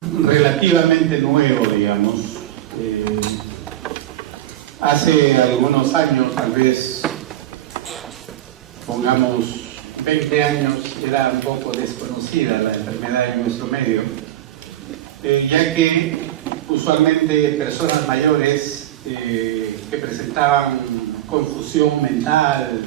relativamente nuevo, digamos. Hace algunos años, tal vez, pongamos 20 años, era un poco desconocida la enfermedad en nuestro medio, ya que usualmente personas mayores que presentaban confusión mental,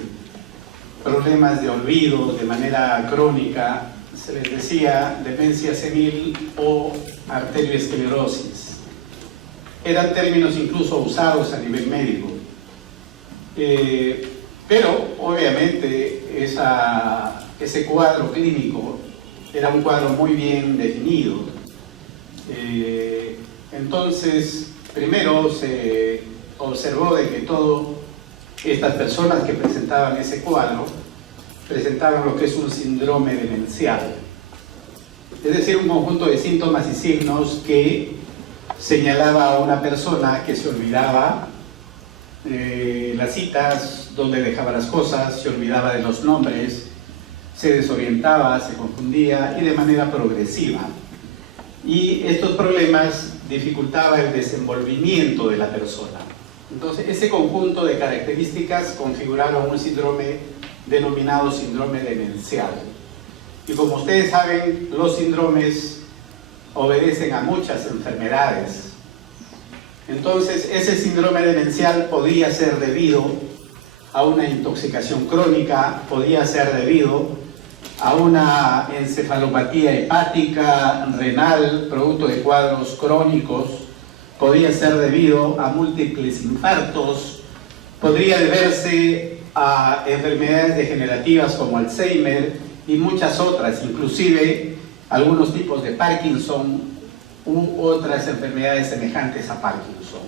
problemas de olvido de manera crónica, se les decía demencia senil o arterioesclerosis. Eran términos incluso usados a nivel médico. Pero obviamente ese cuadro clínico era un cuadro muy bien definido. Entonces, primero se observó de que todas estas personas que presentaban ese cuadro presentaban lo que es un síndrome demencial, es decir, un conjunto de síntomas y signos que señalaba a una persona que se olvidaba las citas, dónde dejaba las cosas, se olvidaba de los nombres, se desorientaba, se confundía y de manera progresiva. Y estos problemas dificultaban el desenvolvimiento de la persona. Entonces, ese conjunto de características configuraron un síndrome denominado síndrome demencial. Y como ustedes saben, los síndromes obedecen a muchas enfermedades. Entonces, ese síndrome demencial podía ser debido a una intoxicación crónica, podía ser debido a una encefalopatía hepática, renal, producto de cuadros crónicos, podía ser debido a múltiples infartos, podría deberse a enfermedades degenerativas como Alzheimer y muchas otras, inclusive algunos tipos de Parkinson u otras enfermedades semejantes a Parkinson,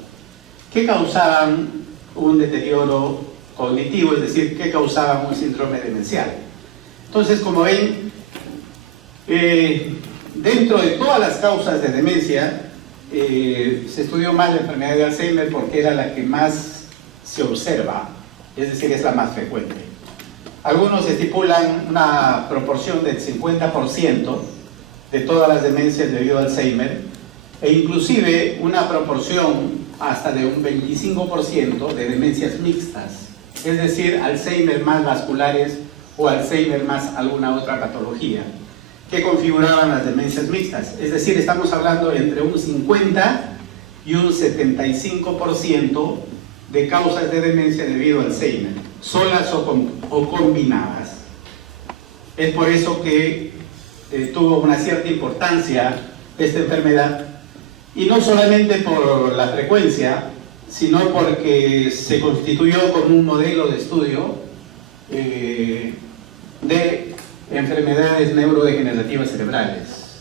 que causaban un deterioro cognitivo, es decir, que causaban un síndrome demencial. Entonces, como ven, dentro de todas las causas de demencia, se estudió más la enfermedad de Alzheimer porque era la que más se observa, es decir, es la más frecuente. Algunos estipulan una proporción del 50% de todas las demencias debido a Alzheimer, e inclusive una proporción hasta de un 25% de demencias mixtas, es decir, Alzheimer más vasculares o Alzheimer más alguna otra patología, que configuraban las demencias mixtas. Es decir, estamos hablando entre un 50 y un 75% de causas de demencia debido a Alzheimer, solas o combinadas. Es por eso que tuvo una cierta importancia esta enfermedad, y no solamente por la frecuencia, sino porque se constituyó como un modelo de estudio de enfermedades neurodegenerativas cerebrales.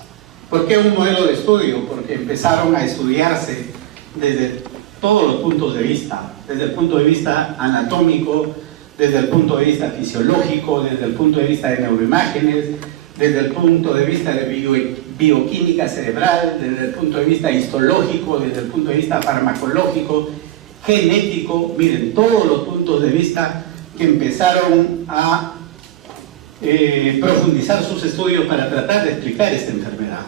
¿Por qué un modelo de estudio? Porque empezaron a estudiarse desde todos los puntos de vista, desde el punto de vista anatómico, desde el punto de vista fisiológico, desde el punto de vista de neuroimágenes, desde el punto de vista de bioquímica cerebral, desde el punto de vista histológico, desde el punto de vista farmacológico, genético. Miren, todos los puntos de vista que empezaron a profundizar sus estudios para tratar de explicar esta enfermedad.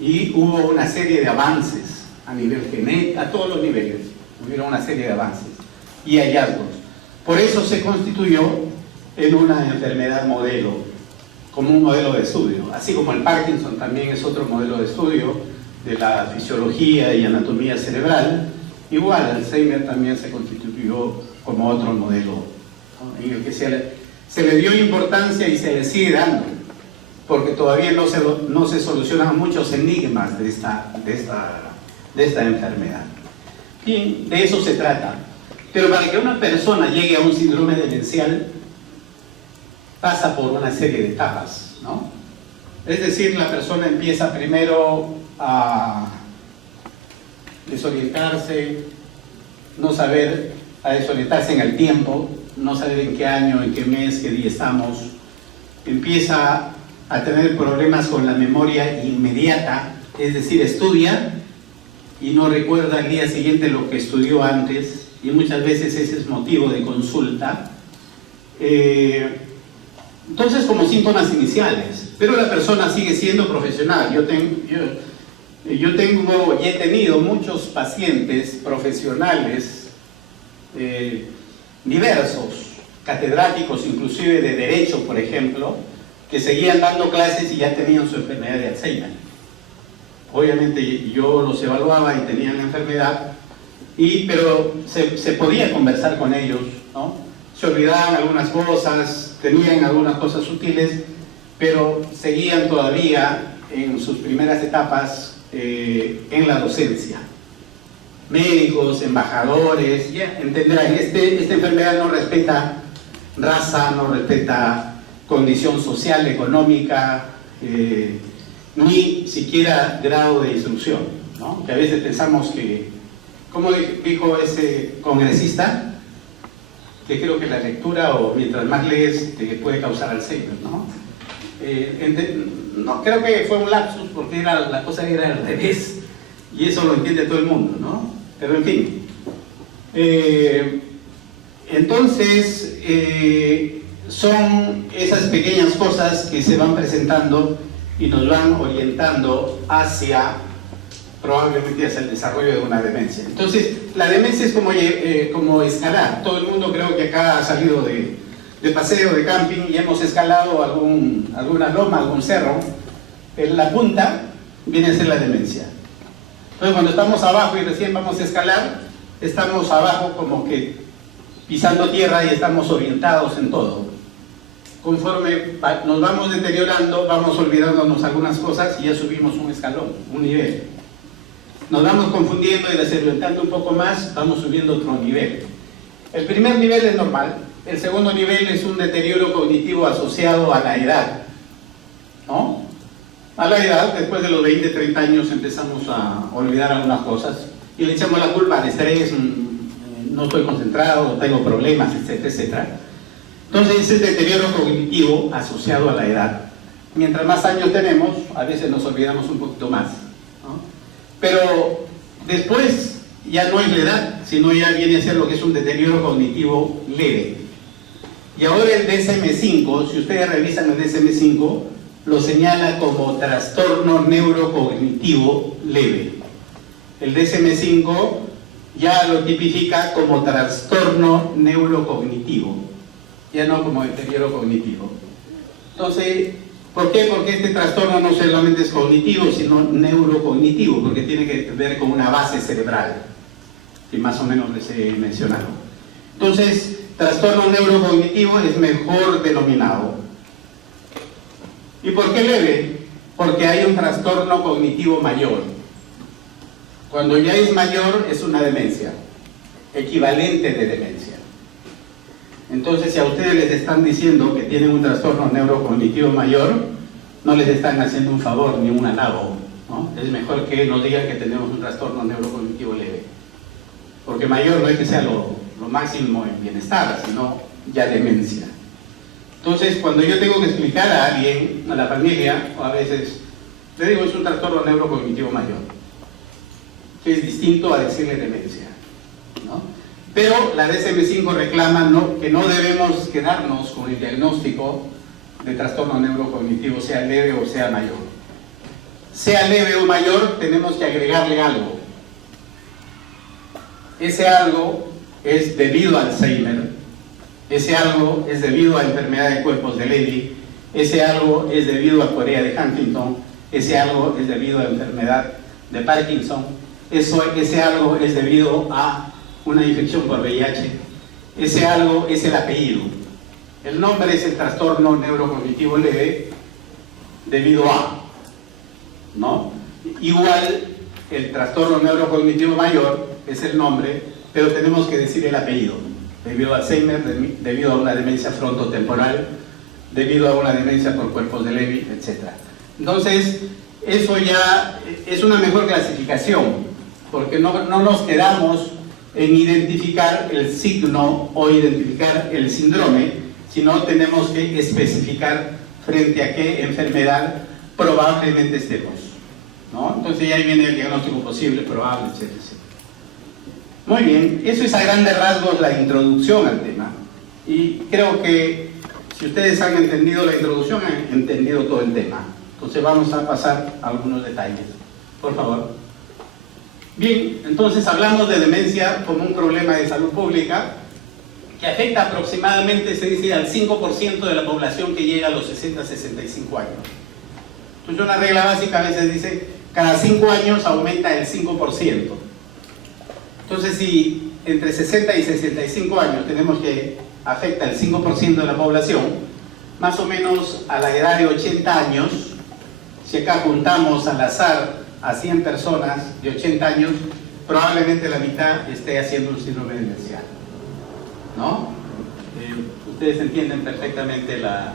Y hubo una serie de avances a nivel genético, a todos los niveles, hubieron una serie de avances y hallazgos. Por eso se constituyó en una enfermedad modelo, como un modelo de estudio, así como el Parkinson también es otro modelo de estudio de la fisiología y anatomía cerebral. Igual Alzheimer también se constituyó como otro modelo, ¿no?, en el que se le dio importancia y se le sigue dando, porque todavía no se solucionan muchos enigmas de esta enfermedad. Bien, de eso se trata. Pero para que una persona llegue a un síndrome demencial, pasa por una serie de etapas, ¿no? Es decir, la persona empieza primero a desorientarse, a desorientarse en el tiempo, no saber en qué año, en qué mes, qué día estamos. Empieza a tener problemas con la memoria inmediata, es decir, estudia y no recuerda al día siguiente lo que estudió antes, y muchas veces ese es motivo de consulta. Entonces, como síntomas iniciales, pero la persona sigue siendo profesional. Yo tengo y he tenido muchos pacientes profesionales diversos, catedráticos inclusive de Derecho, por ejemplo, que seguían dando clases y ya tenían su enfermedad de Alzheimer. Obviamente yo los evaluaba y tenían la enfermedad, pero se podía conversar con ellos, ¿no? Se olvidaban algunas cosas, tenían algunas cosas sutiles, pero seguían todavía en sus primeras etapas en la docencia. Médicos, embajadores, ya entenderán, esta enfermedad no respeta raza, no respeta condición social, económica, ni siquiera grado de instrucción, ¿no? Que a veces pensamos que, como dijo ese congresista, que creo que la lectura o mientras más lees te puede causar Alzheimer, ¿no? No, creo que fue un lapsus porque la cosa era al revés y eso lo entiende todo el mundo, ¿no? Pero en fin, entonces son esas pequeñas cosas que se van presentando y nos van orientando probablemente hacia el desarrollo de una demencia. Entonces, la demencia es como escalar. Todo el mundo creo que acá ha salido de paseo, de camping, y hemos escalado alguna loma, algún cerro. En la punta viene a ser la demencia. Entonces, cuando estamos abajo y recién vamos a escalar, estamos abajo como que pisando tierra y estamos orientados en todo. Conforme nos vamos deteriorando, vamos olvidándonos algunas cosas y ya subimos un escalón, un nivel. Nos vamos confundiendo y desorientando un poco más, vamos subiendo otro nivel. El primer nivel es normal, el segundo nivel es un deterioro cognitivo asociado a la edad, ¿no? A la edad, después de los 20, 30 años empezamos a olvidar algunas cosas y le echamos la culpa al estrés, no estoy concentrado, tengo problemas, etcétera, etcétera. Entonces ese es deterioro cognitivo asociado a la edad. Mientras más años tenemos, a veces nos olvidamos un poquito más, ¿no? Pero después ya no es la edad, sino ya viene a ser lo que es un deterioro cognitivo leve. Y ahora el DSM-5, si ustedes revisan el DSM-5, lo señala como trastorno neurocognitivo leve. El DSM-5 ya lo tipifica como trastorno neurocognitivo, ya no como deterioro cognitivo. Entonces, ¿por qué? Porque este trastorno no solamente es cognitivo, sino neurocognitivo, porque tiene que ver con una base cerebral, que más o menos les he mencionado. Entonces, trastorno neurocognitivo es mejor denominado. ¿Y por qué leve? Porque hay un trastorno cognitivo mayor. Cuando ya es mayor, es una demencia, equivalente de demencia. Entonces, si a ustedes les están diciendo que tienen un trastorno neurocognitivo mayor, no les están haciendo un favor ni un halago, ¿no? Es mejor que nos digan que tenemos un trastorno neurocognitivo leve. Porque mayor no es que sea lo máximo en bienestar, sino ya demencia. Entonces, cuando yo tengo que explicar a alguien, a la familia, o a veces, le digo, es un trastorno neurocognitivo mayor, que es distinto a decirle demencia, ¿no? Pero la DSM-5 reclama que no debemos quedarnos con el diagnóstico de trastorno neurocognitivo, sea leve o sea mayor. Sea leve o mayor, tenemos que agregarle algo. Ese algo es debido a Alzheimer, ese algo es debido a enfermedad de cuerpos de Levy, ese algo es debido a corea de Huntington, ese algo es debido a enfermedad de Parkinson, ese algo es debido a una infección por VIH, ese algo es el apellido. El nombre es el trastorno neurocognitivo leve debido a, ¿no? Igual el trastorno neurocognitivo mayor es el nombre, pero tenemos que decir el apellido, debido a Alzheimer, debido a una demencia frontotemporal, debido a una demencia por cuerpos de Levy, etc. Entonces, eso ya es una mejor clasificación, porque no nos quedamos en identificar el signo o identificar el síndrome, sino tenemos que especificar frente a qué enfermedad probablemente estemos, ¿no? Entonces ya ahí viene el diagnóstico posible, probable, etc. Muy bien, eso es a grandes rasgos la introducción al tema. Y creo que si ustedes han entendido la introducción, han entendido todo el tema. Entonces vamos a pasar a algunos detalles. Por favor. Bien, entonces hablamos de demencia como un problema de salud pública que afecta aproximadamente, se dice, al 5% de la población que llega a los 60 a 65 años. Entonces una regla básica a veces dice, cada 5 años aumenta el 5%. Entonces si entre 60 y 65 años tenemos que afecta el 5% de la población, más o menos a la edad de 80 años, si acá juntamos al azar a 100 personas de 80 años, probablemente la mitad esté haciendo un síndrome demencial, ¿no? Ustedes entienden perfectamente la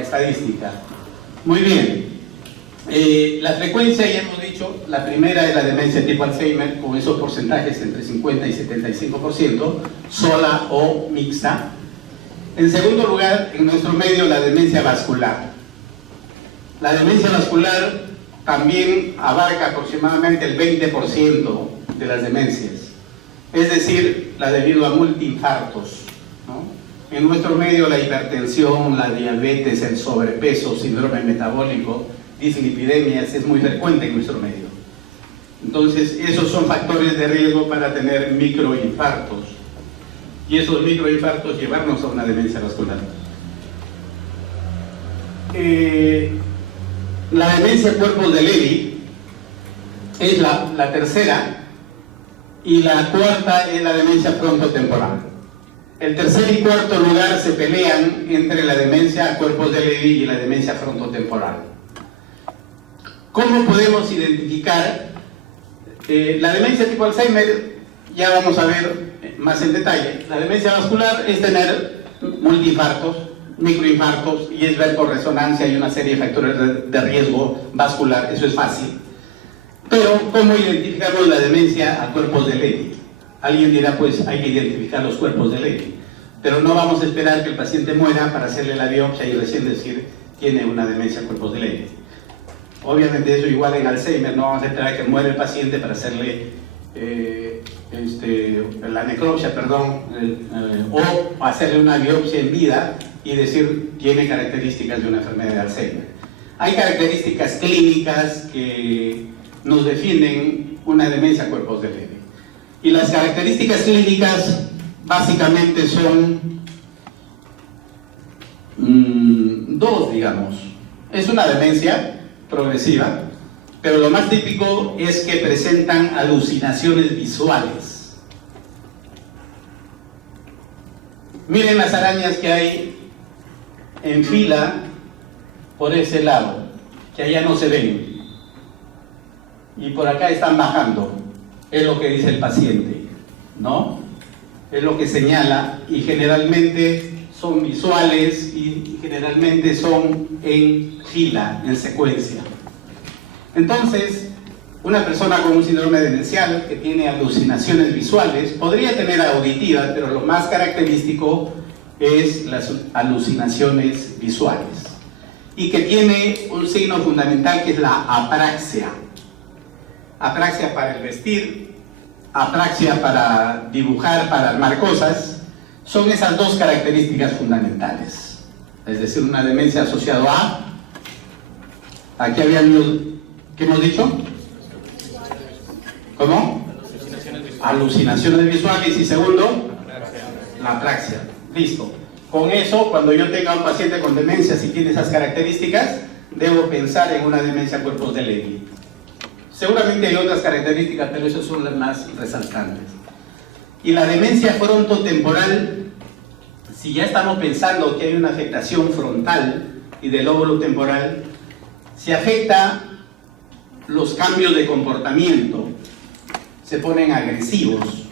estadística. Muy bien. La frecuencia, ya hemos dicho, la primera es la demencia tipo Alzheimer, con esos porcentajes entre 50 y 75%, sola o mixta. En segundo lugar, en nuestro medio, la demencia vascular. La demencia vascular también abarca aproximadamente el 20% de las demencias, es decir, la debido a multiinfartos, ¿no? En nuestro medio, la hipertensión, la diabetes, el sobrepeso, síndrome metabólico, dislipidemias es muy frecuente en nuestro medio. Entonces, esos son factores de riesgo para tener microinfartos, y esos microinfartos llevarnos a una demencia vascular. La demencia cuerpos de Levy es la tercera, y la cuarta es la demencia frontotemporal. El tercer y cuarto lugar se pelean entre la demencia cuerpos de Levy y la demencia frontotemporal. ¿Cómo podemos identificar la demencia tipo Alzheimer? Ya vamos a ver más en detalle. La demencia vascular es tener multiinfartos, microinfartos, y es ver por resonancia y una serie de factores de riesgo vascular, eso es fácil. Pero, ¿cómo identificamos la demencia a cuerpos de Levy? Alguien dirá, pues hay que identificar los cuerpos de Levy, pero no vamos a esperar que el paciente muera para hacerle la biopsia y recién decir tiene una demencia a cuerpos de Levy. Obviamente eso igual en Alzheimer, no vamos a esperar que muera el paciente para hacerle la necropsia, o hacerle una biopsia en vida y decir tiene características de una enfermedad de Alzheimer. Hay características clínicas que nos definen una demencia a cuerpos de Levy. Y las características clínicas básicamente son dos, digamos. Es una demencia progresiva, pero lo más típico es que presentan alucinaciones visuales. Miren las arañas que hay en fila por ese lado, que allá no se ven, y por acá están bajando. Es lo que dice el paciente, ¿no? Es lo que señala, y generalmente son visuales y generalmente son en fila, en secuencia. Entonces, una persona con un síndrome demencial que tiene alucinaciones visuales podría tener auditivas, pero lo más característico es las alucinaciones visuales, y que tiene un signo fundamental que es la apraxia. Apraxia para el vestir, apraxia para dibujar, para armar cosas. Son esas dos características fundamentales. Es decir, una demencia asociada a... Aquí habían... ¿Qué hemos dicho? ¿Cómo? Alucinaciones visuales. Y segundo, la apraxia. Listo. Con eso, cuando yo tenga un paciente con demencia, si tiene esas características, debo pensar en una demencia cuerpos de Levy. Seguramente hay otras características, pero esas son las más resaltantes. Y la demencia frontotemporal, si ya estamos pensando que hay una afectación frontal y del lóbulo temporal, se afecta los cambios de comportamiento, se ponen agresivos.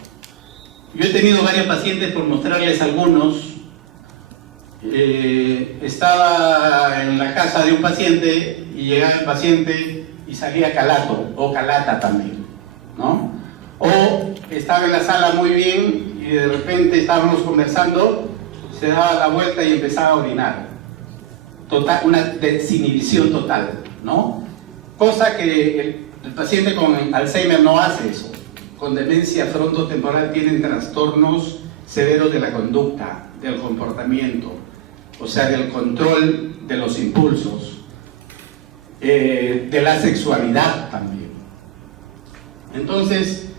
Yo he tenido varios pacientes, por mostrarles algunos. Estaba en la casa de un paciente y llegaba el paciente y salía calato o calata también, ¿no? O estaba en la sala muy bien y de repente estábamos conversando, se daba la vuelta y empezaba a orinar. Total, una desinhibición total, ¿no? Cosa que el paciente con Alzheimer no hace eso. Con demencia frontotemporal tienen trastornos severos de la conducta, del comportamiento, o sea, del control de los impulsos, de la sexualidad también, Entonces,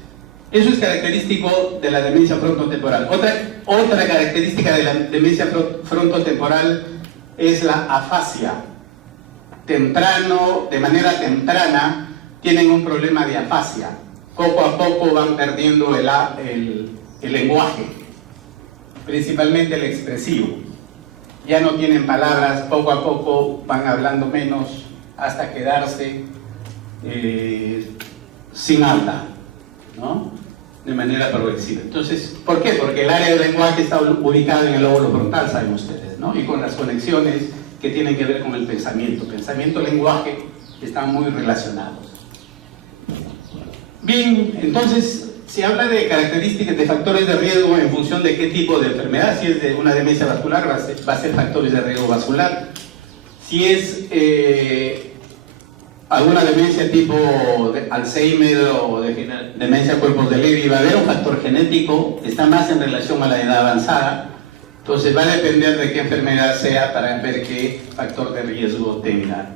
eso es característico de la demencia frontotemporal. Otra característica de la demencia frontotemporal es la afasia. De manera temprana, tienen un problema de afasia. Poco a poco van perdiendo el lenguaje, principalmente el expresivo. Ya no tienen palabras, poco a poco van hablando menos hasta quedarse sin habla, ¿no? De manera progresiva. Entonces, ¿por qué? Porque el área del lenguaje está ubicada en el lóbulo frontal, saben ustedes, ¿no? Y con las conexiones que tienen que ver con el pensamiento. Pensamiento y lenguaje están muy relacionados. Bien, entonces, se habla de características, de factores de riesgo en función de qué tipo de enfermedad. Si es de una demencia vascular, va a ser factores de riesgo vascular. Si es alguna demencia tipo de Alzheimer o de demencia cuerpos de Levy, va a haber un factor genético, está más en relación a la edad avanzada. Entonces va a depender de qué enfermedad sea para ver qué factor de riesgo tenga.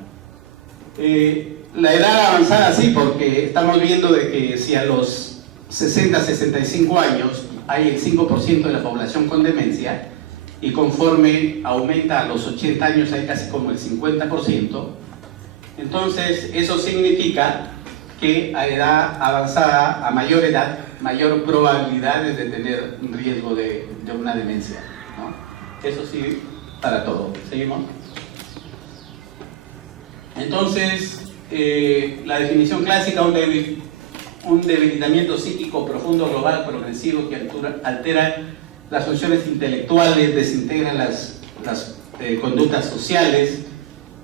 La edad avanzada sí, porque estamos viendo de que si a los 60-65 años hay el 5% de la población con demencia, y conforme aumenta a los 80 años hay casi como el 50%, entonces eso significa que a edad avanzada, a mayor edad, mayor probabilidad de tener un riesgo de una demencia, ¿no? Eso sí, para todo. ¿Seguimos? Entonces, la definición clásica, un debilitamiento psíquico profundo, global, progresivo, que altera las funciones intelectuales, desintegra las conductas sociales,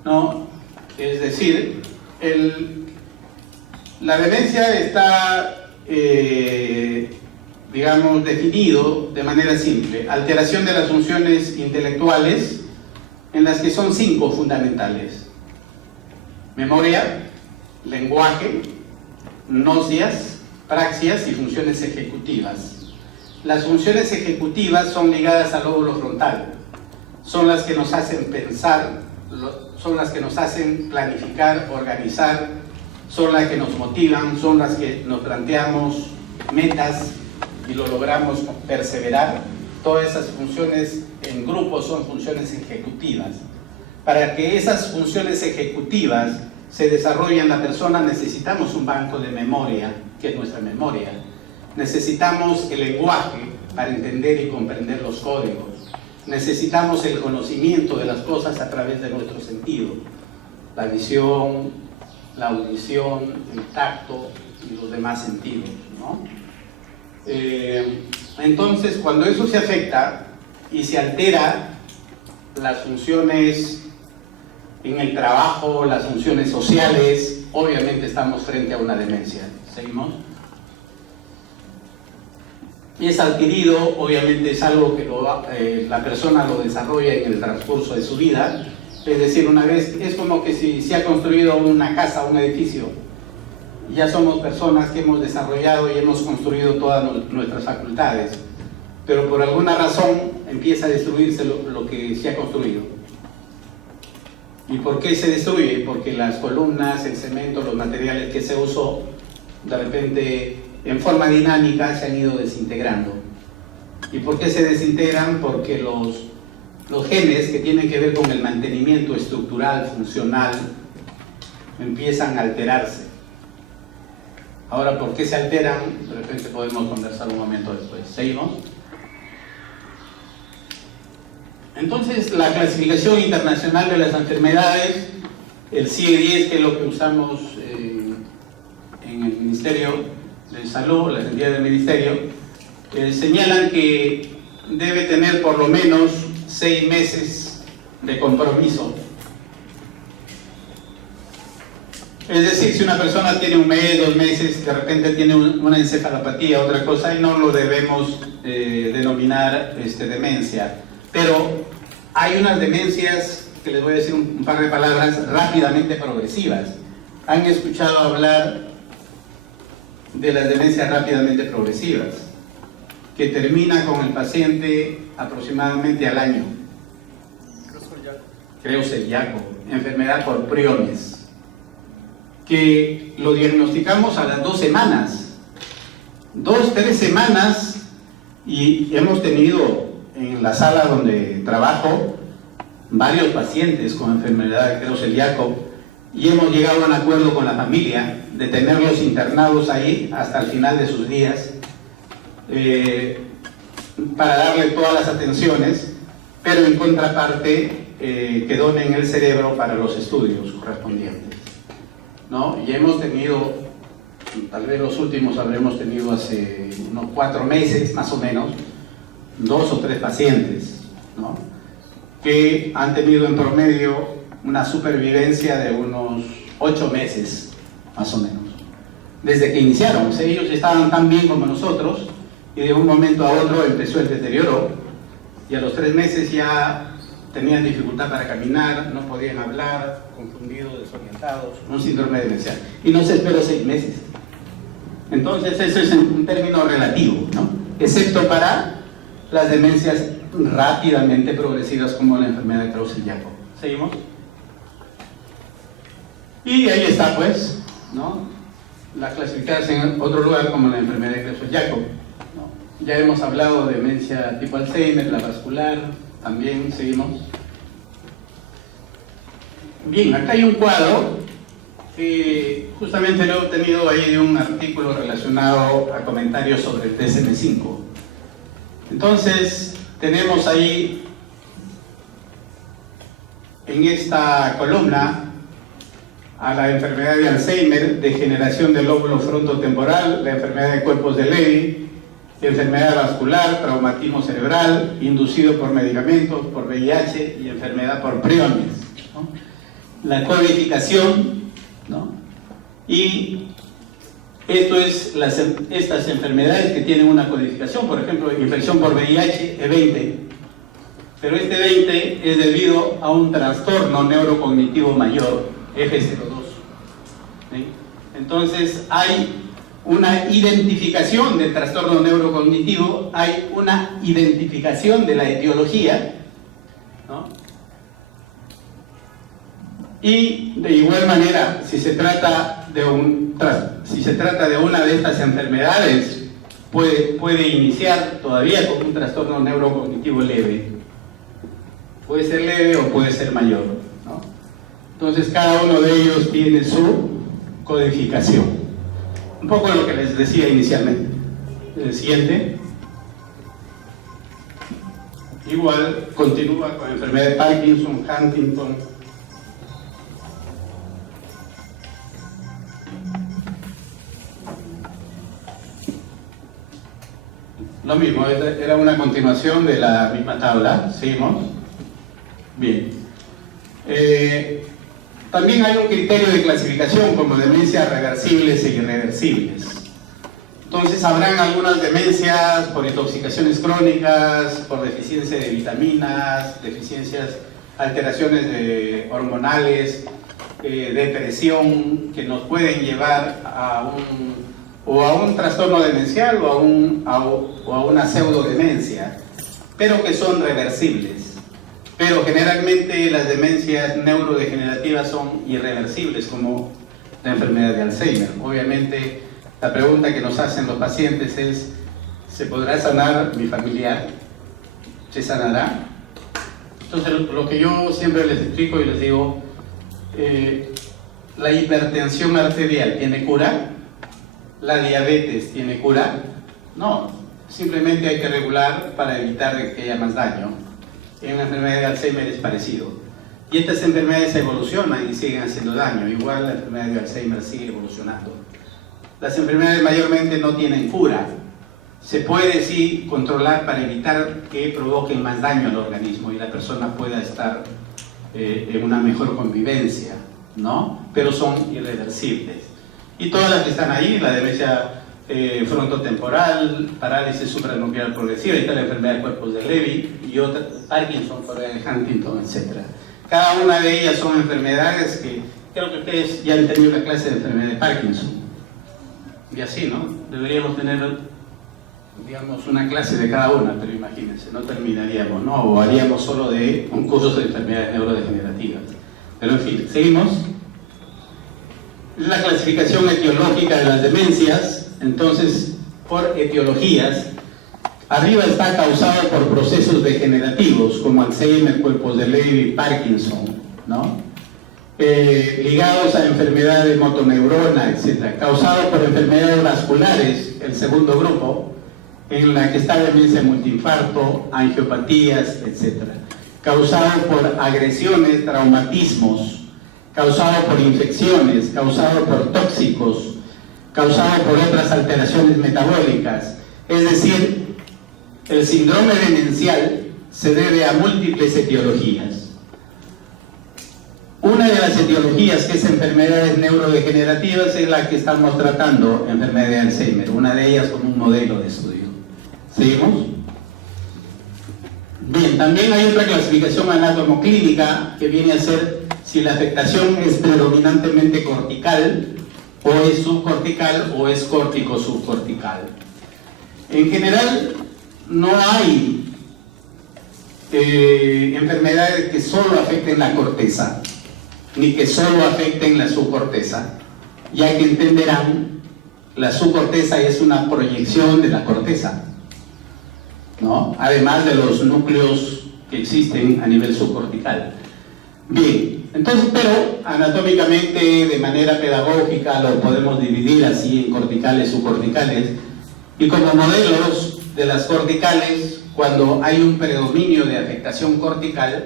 ¿no? Es decir, la demencia está, digamos, definido de manera simple: alteración de las funciones intelectuales, en las que son 5 fundamentales: memoria, lenguaje, gnosis, praxias y funciones ejecutivas. Las funciones ejecutivas son ligadas al lóbulo frontal, son las que nos hacen pensar, son las que nos hacen planificar, organizar, son las que nos motivan, son las que nos planteamos metas y lo logramos perseverar. Todas esas funciones en grupo son funciones ejecutivas. Para que esas funciones ejecutivas se desarrollen en la persona, necesitamos un banco de memoria, que es nuestra memoria. Necesitamos el lenguaje para entender y comprender los códigos. Necesitamos el conocimiento de las cosas a través de nuestro sentido: la visión, la audición, el tacto y los demás sentidos, ¿no? Entonces, cuando eso se afecta y se altera las funciones en el trabajo, las funciones sociales, obviamente estamos frente a una demencia. ¿Seguimos? Y es adquirido, obviamente es algo que la persona lo desarrolla en el transcurso de su vida. Es decir, una vez, es como que si se ha construido una casa, un edificio, ya somos personas que hemos desarrollado y hemos construido todas nuestras facultades, pero por alguna razón empieza a destruirse lo que se ha construido. ¿Y por qué se destruye? Porque las columnas, el cemento, los materiales que se usó, de repente en forma dinámica se han ido desintegrando. ¿Y por qué se desintegran? Porque los genes que tienen que ver con el mantenimiento estructural, funcional, empiezan a alterarse. Ahora, ¿por qué se alteran? De repente podemos conversar un momento después. ¿Seguimos? Entonces, la clasificación internacional de las enfermedades, el CIE-10, que es lo que usamos en el Ministerio de Salud, las entidades del Ministerio, señalan que debe tener por lo menos 6 meses de compromiso. Es decir, si una persona tiene 1 mes, 2 meses, de repente tiene una encefalopatía, otra cosa, y no lo debemos denominar demencia. Pero hay unas demencias, que les voy a decir un par de palabras, rápidamente progresivas. ¿Han escuchado hablar de las demencias rápidamente progresivas? Que termina con el paciente aproximadamente al año. Creutzfeldt-Jakob, enfermedad por priones, que lo diagnosticamos a las 2 semanas. 2, 3 semanas y hemos tenido en la sala donde trabajo varios pacientes con enfermedad de Creutzfeldt-Jakob y hemos llegado a un acuerdo con la familia de tenerlos internados ahí hasta el final de sus días para darle todas las atenciones, pero en contraparte que donen el cerebro para los estudios correspondientes, ¿no? Y hemos tenido, tal vez los últimos habremos tenido hace unos 4 meses más o menos, 2 o 3 pacientes, ¿no?, que han tenido en promedio una supervivencia de unos 8 meses más o menos desde que iniciaron. O sea, ellos estaban tan bien como nosotros y de un momento a otro empezó el deterioro y a los 3 meses ya tenían dificultad para caminar, no podían hablar, confundidos, desorientados, un síndrome demencial, y no se esperó 6 meses. Entonces eso es un término relativo, ¿no?, excepto para las demencias rápidamente progresivas como la enfermedad de Creutzfeldt-Jakob. ¿Seguimos? Y ahí está, pues, ¿no?, la clasificarse en otro lugar como la enfermedad de Creutzfeldt-Jakob, ¿no? Ya hemos hablado de demencia tipo Alzheimer, la vascular, también. Seguimos. Bien, acá hay un cuadro que justamente lo he obtenido ahí de un artículo relacionado a comentarios sobre el DSM-5. Entonces, tenemos ahí en esta columna a la enfermedad de Alzheimer, degeneración del lóbulo frontotemporal, la enfermedad de cuerpos de Levy, enfermedad vascular, traumatismo cerebral, inducido por medicamentos, por VIH y enfermedad por priones, ¿no? La codificación, ¿no? Y esto es estas enfermedades que tienen una codificación, por ejemplo, infección por VIH, E20, pero este 20 es debido a un trastorno neurocognitivo mayor, F02. ¿Sí? Entonces hay una identificación del trastorno neurocognitivo, hay una identificación de la etiología, ¿no? Y de igual manera, si se trata de una de estas enfermedades, puede iniciar todavía con un trastorno neurocognitivo leve. Puede ser leve o puede ser mayor, ¿no? Entonces cada uno de ellos tiene su codificación. Un poco lo que les decía inicialmente. El siguiente. Igual continúa con enfermedad de Parkinson, Huntington. Lo mismo, era una continuación de la misma tabla. ¿Seguimos? Bien. También hay un criterio de clasificación como demencias reversibles e irreversibles. Entonces habrán algunas demencias por intoxicaciones crónicas, por deficiencia de vitaminas, alteraciones hormonales, depresión, que nos pueden llevar a un trastorno demencial o a una pseudodemencia, pero que son reversibles. Pero generalmente las demencias neurodegenerativas son irreversibles, como la enfermedad de Alzheimer. Obviamente, la pregunta que nos hacen los pacientes es: ¿se podrá sanar mi familiar? ¿Se sanará? Entonces, lo que yo siempre les explico y les digo, ¿la hipertensión arterial tiene cura? ¿La diabetes tiene cura? No, simplemente hay que regular para evitar que haya más daño. En la enfermedad de Alzheimer es parecido. Y estas enfermedades evolucionan y siguen haciendo daño. Igual la enfermedad de Alzheimer sigue evolucionando. Las enfermedades mayormente no tienen cura. Se puede sí controlar para evitar que provoquen más daño al organismo y la persona pueda estar en una mejor convivencia, ¿no? Pero son irreversibles. Y todas las que están ahí, la demencia frontotemporal, parálisis supranuclear progresiva, ahí está la enfermedad de cuerpos de Levy y otra, Parkinson, Huntington, etc. Cada una de ellas son enfermedades que creo que ustedes ya han tenido la clase de enfermedad de Parkinson. Y así, ¿no? Deberíamos tener, digamos, una clase de cada una, pero imagínense, no terminaríamos, ¿no? O haríamos solo de un curso de enfermedades neurodegenerativas. Pero en fin, seguimos. La clasificación etiológica de las demencias. Entonces, por etiologías. Arriba está causado por procesos degenerativos como Alzheimer, cuerpos de Lewy, Parkinson, ¿no? Ligados a enfermedades motoneurona, etc. Causado por enfermedades vasculares, el segundo grupo, en la que está demencia multiinfarto, angiopatías, etc. Causado por agresiones, traumatismos, causado por infecciones, causado por tóxicos, causado por otras alteraciones metabólicas. Es decir, el síndrome demencial se debe a múltiples etiologías. Una de las etiologías, que es enfermedades neurodegenerativas, es la que estamos tratando, enfermedad de Alzheimer, una de ellas con un modelo de estudio. ¿Seguimos? Bien, también hay otra clasificación anatomoclínica que viene a ser si la afectación es predominantemente cortical, o es subcortical, o es córtico-subcortical. En general, no hay enfermedades que solo afecten la corteza, ni que solo afecten la subcorteza, ya que entenderán, la subcorteza es una proyección de la corteza, ¿no? Además de los núcleos que existen a nivel subcortical. Bien, entonces, pero anatómicamente, de manera pedagógica, lo podemos dividir así en corticales, subcorticales, y como modelos de las corticales, cuando hay un predominio de afectación cortical,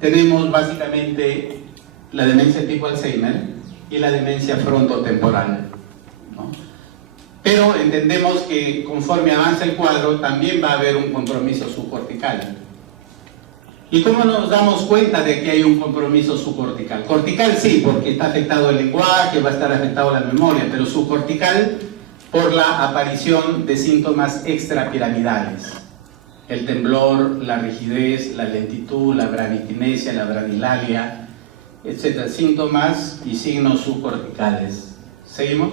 tenemos básicamente la demencia tipo Alzheimer y la demencia frontotemporal, ¿no? Pero entendemos que conforme avanza el cuadro también va a haber un compromiso subcortical. ¿Y cómo nos damos cuenta de que hay un compromiso subcortical? Cortical sí, porque está afectado el lenguaje, va a estar afectado la memoria, pero subcortical por la aparición de síntomas extrapiramidales. El temblor, la rigidez, la lentitud, la bradikinesia, la bradilalia, etc. Síntomas y signos subcorticales. ¿Seguimos?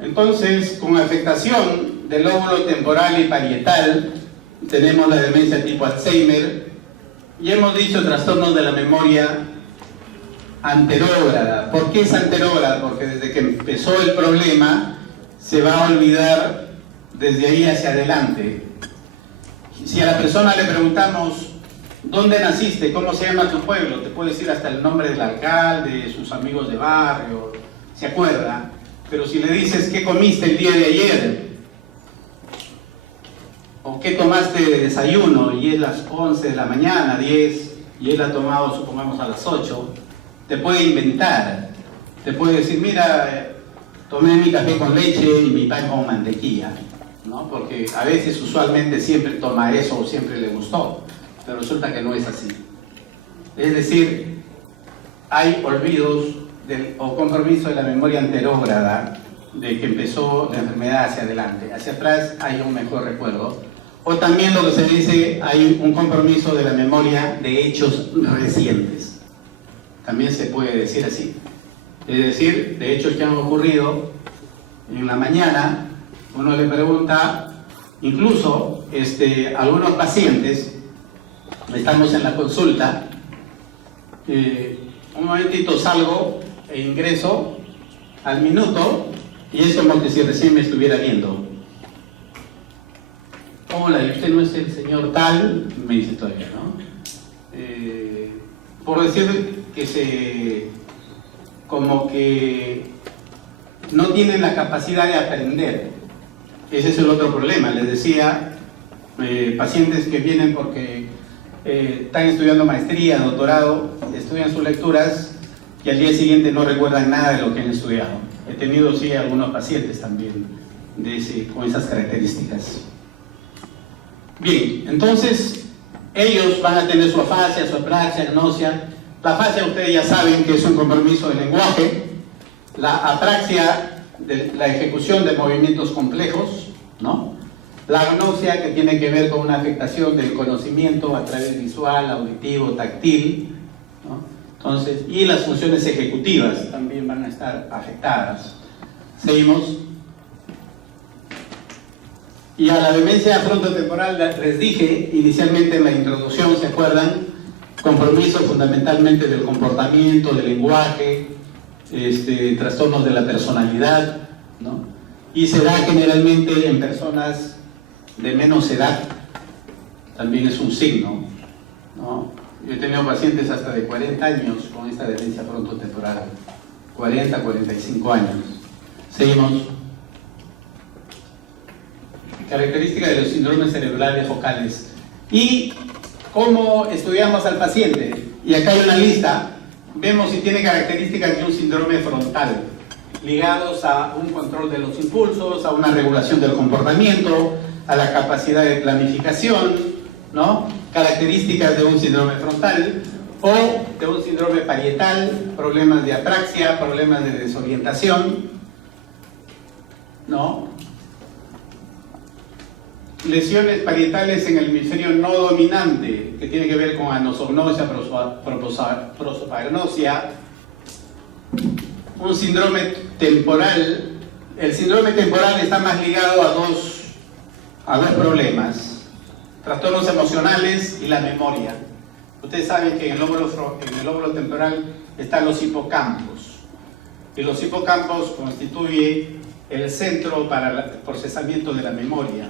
Entonces, con afectación del lóbulo temporal y parietal, tenemos la demencia tipo Alzheimer, y hemos dicho trastornos de la memoria anterógrada. ¿Por qué es anterógrada? Porque desde que empezó el problema se va a olvidar desde ahí hacia adelante. Si a la persona le preguntamos ¿dónde naciste? ¿Cómo se llama tu pueblo? Te puede decir hasta el nombre del alcalde, sus amigos de barrio, se acuerda. Pero si le dices ¿qué comiste el día de ayer? ¿O qué tomaste de desayuno? Y es las 11 de la mañana, 10, y él ha tomado, supongamos, a las 8, te puede inventar, te puede decir, mira, tomé mi café con leche y mi pan con mantequilla, ¿no? Porque a veces, usualmente, siempre toma eso o siempre le gustó, pero resulta que no es así. Es decir, hay olvidos o compromiso de la memoria anterógrada de que empezó la enfermedad hacia adelante. Hacia atrás hay un mejor recuerdo. O también lo que se dice, hay un compromiso de la memoria de hechos recientes. También se puede decir así. Es decir, de hechos que han ocurrido en la mañana, uno le pregunta, incluso algunos pacientes, estamos en la consulta, un momentito salgo e ingreso al minuto y es como que si recién me estuviera viendo. Hola, ¿y usted no es el señor tal? Me dice todavía, ¿no? Por decir que como que no tienen la capacidad de aprender. Ese es el otro problema. Les decía, pacientes que vienen porque están estudiando maestría, doctorado, estudian sus lecturas y al día siguiente no recuerdan nada de lo que han estudiado. He tenido, sí, algunos pacientes también con esas características. Bien, entonces ellos van a tener su afasia, su apraxia, agnosia. La afasia ustedes ya saben que es un compromiso del lenguaje. La apraxia, de la ejecución de movimientos complejos, ¿no? La agnosia, que tiene que ver con una afectación del conocimiento a través visual, auditivo, táctil, ¿no? Entonces, y las funciones ejecutivas también van a estar afectadas. Seguimos. Y a la demencia frontotemporal les dije inicialmente en la introducción, ¿se acuerdan? Compromiso fundamentalmente del comportamiento, del lenguaje, trastornos de la personalidad, ¿no? Y se da generalmente en personas de menos edad, también es un signo, ¿no? Yo he tenido pacientes hasta de 40 años con esta demencia frontotemporal, 40, 45 años. Seguimos. Características de los síndromes cerebrales focales. ¿Y cómo estudiamos al paciente? Y acá hay una lista. Vemos si tiene características de un síndrome frontal, ligados a un control de los impulsos, a una regulación del comportamiento, a la capacidad de planificación, ¿no? Características de un síndrome frontal o de un síndrome parietal, problemas de apraxia, problemas de desorientación, ¿no? Lesiones parietales en el hemisferio no dominante, que tiene que ver con anosognosia, prosopagnosia. Un síndrome temporal. El síndrome temporal está más ligado a dos problemas: trastornos emocionales y la memoria. Ustedes saben que en el lóbulo temporal están los hipocampos, y los hipocampos constituyen el centro para el procesamiento de la memoria.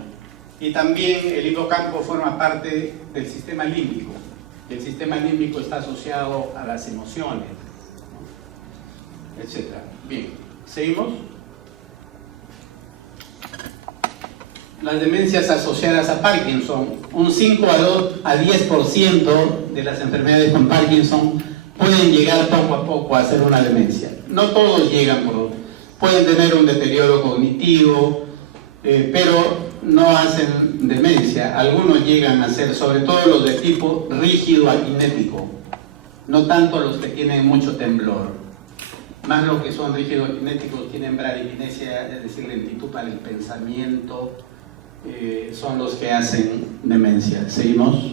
Y también el hipocampo forma parte del sistema límbico. El sistema límbico está asociado a las emociones, ¿no? Etc. Bien, ¿seguimos? Las demencias asociadas a Parkinson. Un 5 a 10% de las enfermedades con Parkinson pueden llegar poco a poco a ser una demencia. No todos llegan, pueden tener un deterioro cognitivo, pero no hacen demencia. Algunos llegan a ser, sobre todo los de tipo rígido akinético, no tanto los que tienen mucho temblor. Más los que son rígido akinéticos tienen bradykinesia, es decir, lentitud para el pensamiento, son los que hacen demencia. ¿Seguimos?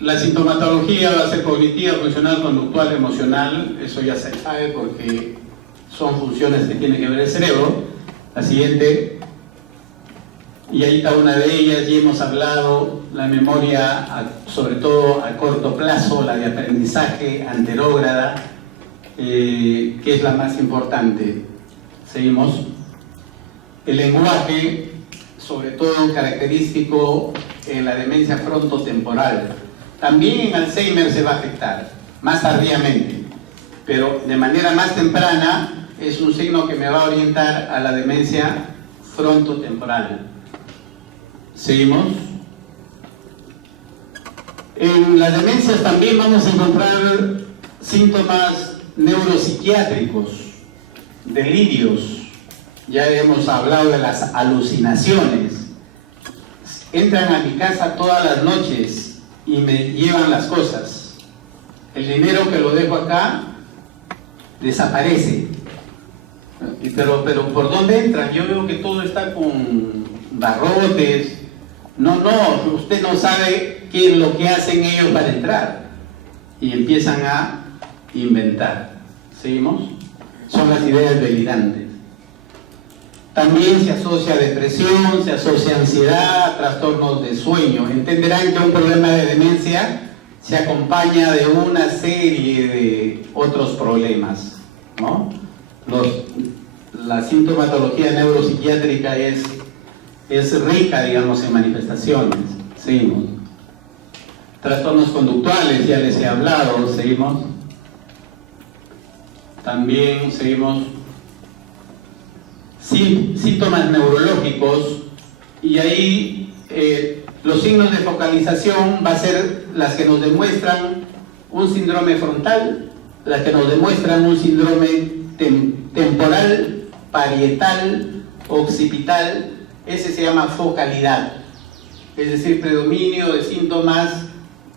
La sintomatología va a ser cognitiva, funcional, conductual, emocional. Eso ya se sabe porque son funciones que tiene que ver el cerebro. La siguiente, y ahí está una de ellas, y hemos hablado, la memoria, sobre todo a corto plazo, la de aprendizaje anterógrada, que es la más importante. Seguimos. El lenguaje, sobre todo característico en la demencia frontotemporal. También en Alzheimer se va a afectar, más tardíamente, pero de manera más temprana es un signo que me va a orientar a la demencia frontotemporal. Seguimos. En las demencias también vamos a encontrar síntomas neuropsiquiátricos, delirios. Ya hemos hablado de las alucinaciones. Entran a mi casa todas las noches y me llevan las cosas. El dinero que lo dejo acá desaparece. Pero ¿por dónde entran? Yo veo que todo está con barrotes. No, usted no sabe qué es lo que hacen ellos para entrar. Y empiezan a inventar. ¿Seguimos? Son las ideas delirantes. También se asocia a depresión, se asocia a ansiedad, trastornos de sueño. Entenderán que un problema de demencia se acompaña de una serie de otros problemas, ¿no? La sintomatología neuropsiquiátrica es rica, digamos, en manifestaciones. Seguimos. Trastornos conductuales, ya les he hablado. Seguimos. También seguimos. Síntomas neurológicos, y ahí los signos de focalización va a ser las que nos demuestran un síndrome frontal, las que nos demuestran un síndrome temporal, parietal, occipital. Ese se llama focalidad, es decir, predominio de síntomas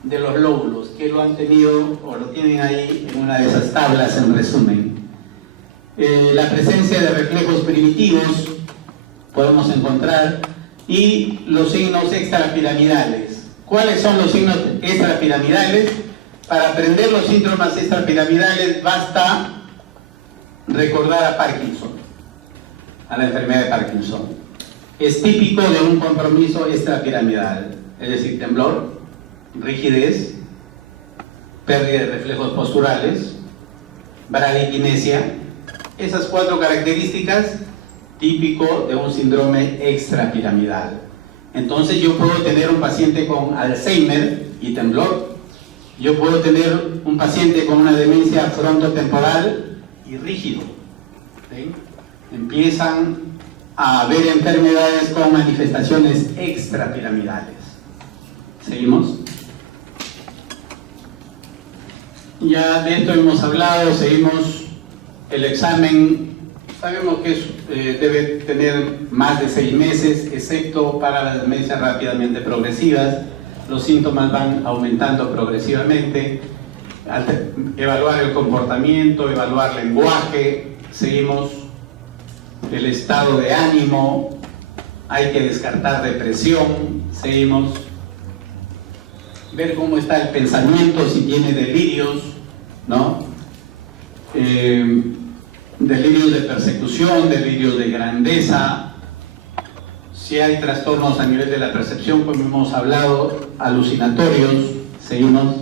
de los lóbulos, que lo han tenido o lo tienen ahí en una de esas tablas en resumen. La presencia de reflejos primitivos podemos encontrar, y los signos extrapiramidales. ¿Cuáles son los signos extrapiramidales? Para aprender los síntomas extrapiramidales basta recordar a Parkinson, a la enfermedad de Parkinson. Es típico de un compromiso extrapiramidal, es decir, temblor, rigidez, pérdida de reflejos posturales, bradiquinesia. Esas 4 características típico de un síndrome extrapiramidal. Entonces yo puedo tener un paciente con Alzheimer y temblor. Yo puedo tener un paciente con una demencia frontotemporal y rígido. ¿Sí? Empiezan a haber enfermedades con manifestaciones extrapiramidales. ¿Seguimos? Ya de esto hemos hablado, seguimos. El examen, sabemos que debe tener más de 6 meses, excepto para las demencias rápidamente progresivas. Los síntomas van aumentando progresivamente. Evaluar el comportamiento, evaluar lenguaje, seguimos. El estado de ánimo, hay que descartar depresión, seguimos. Ver cómo está el pensamiento, si tiene delirios, ¿no? Delirios de persecución, delirios de grandeza, si hay trastornos a nivel de la percepción, como hemos hablado, alucinatorios, seguimos.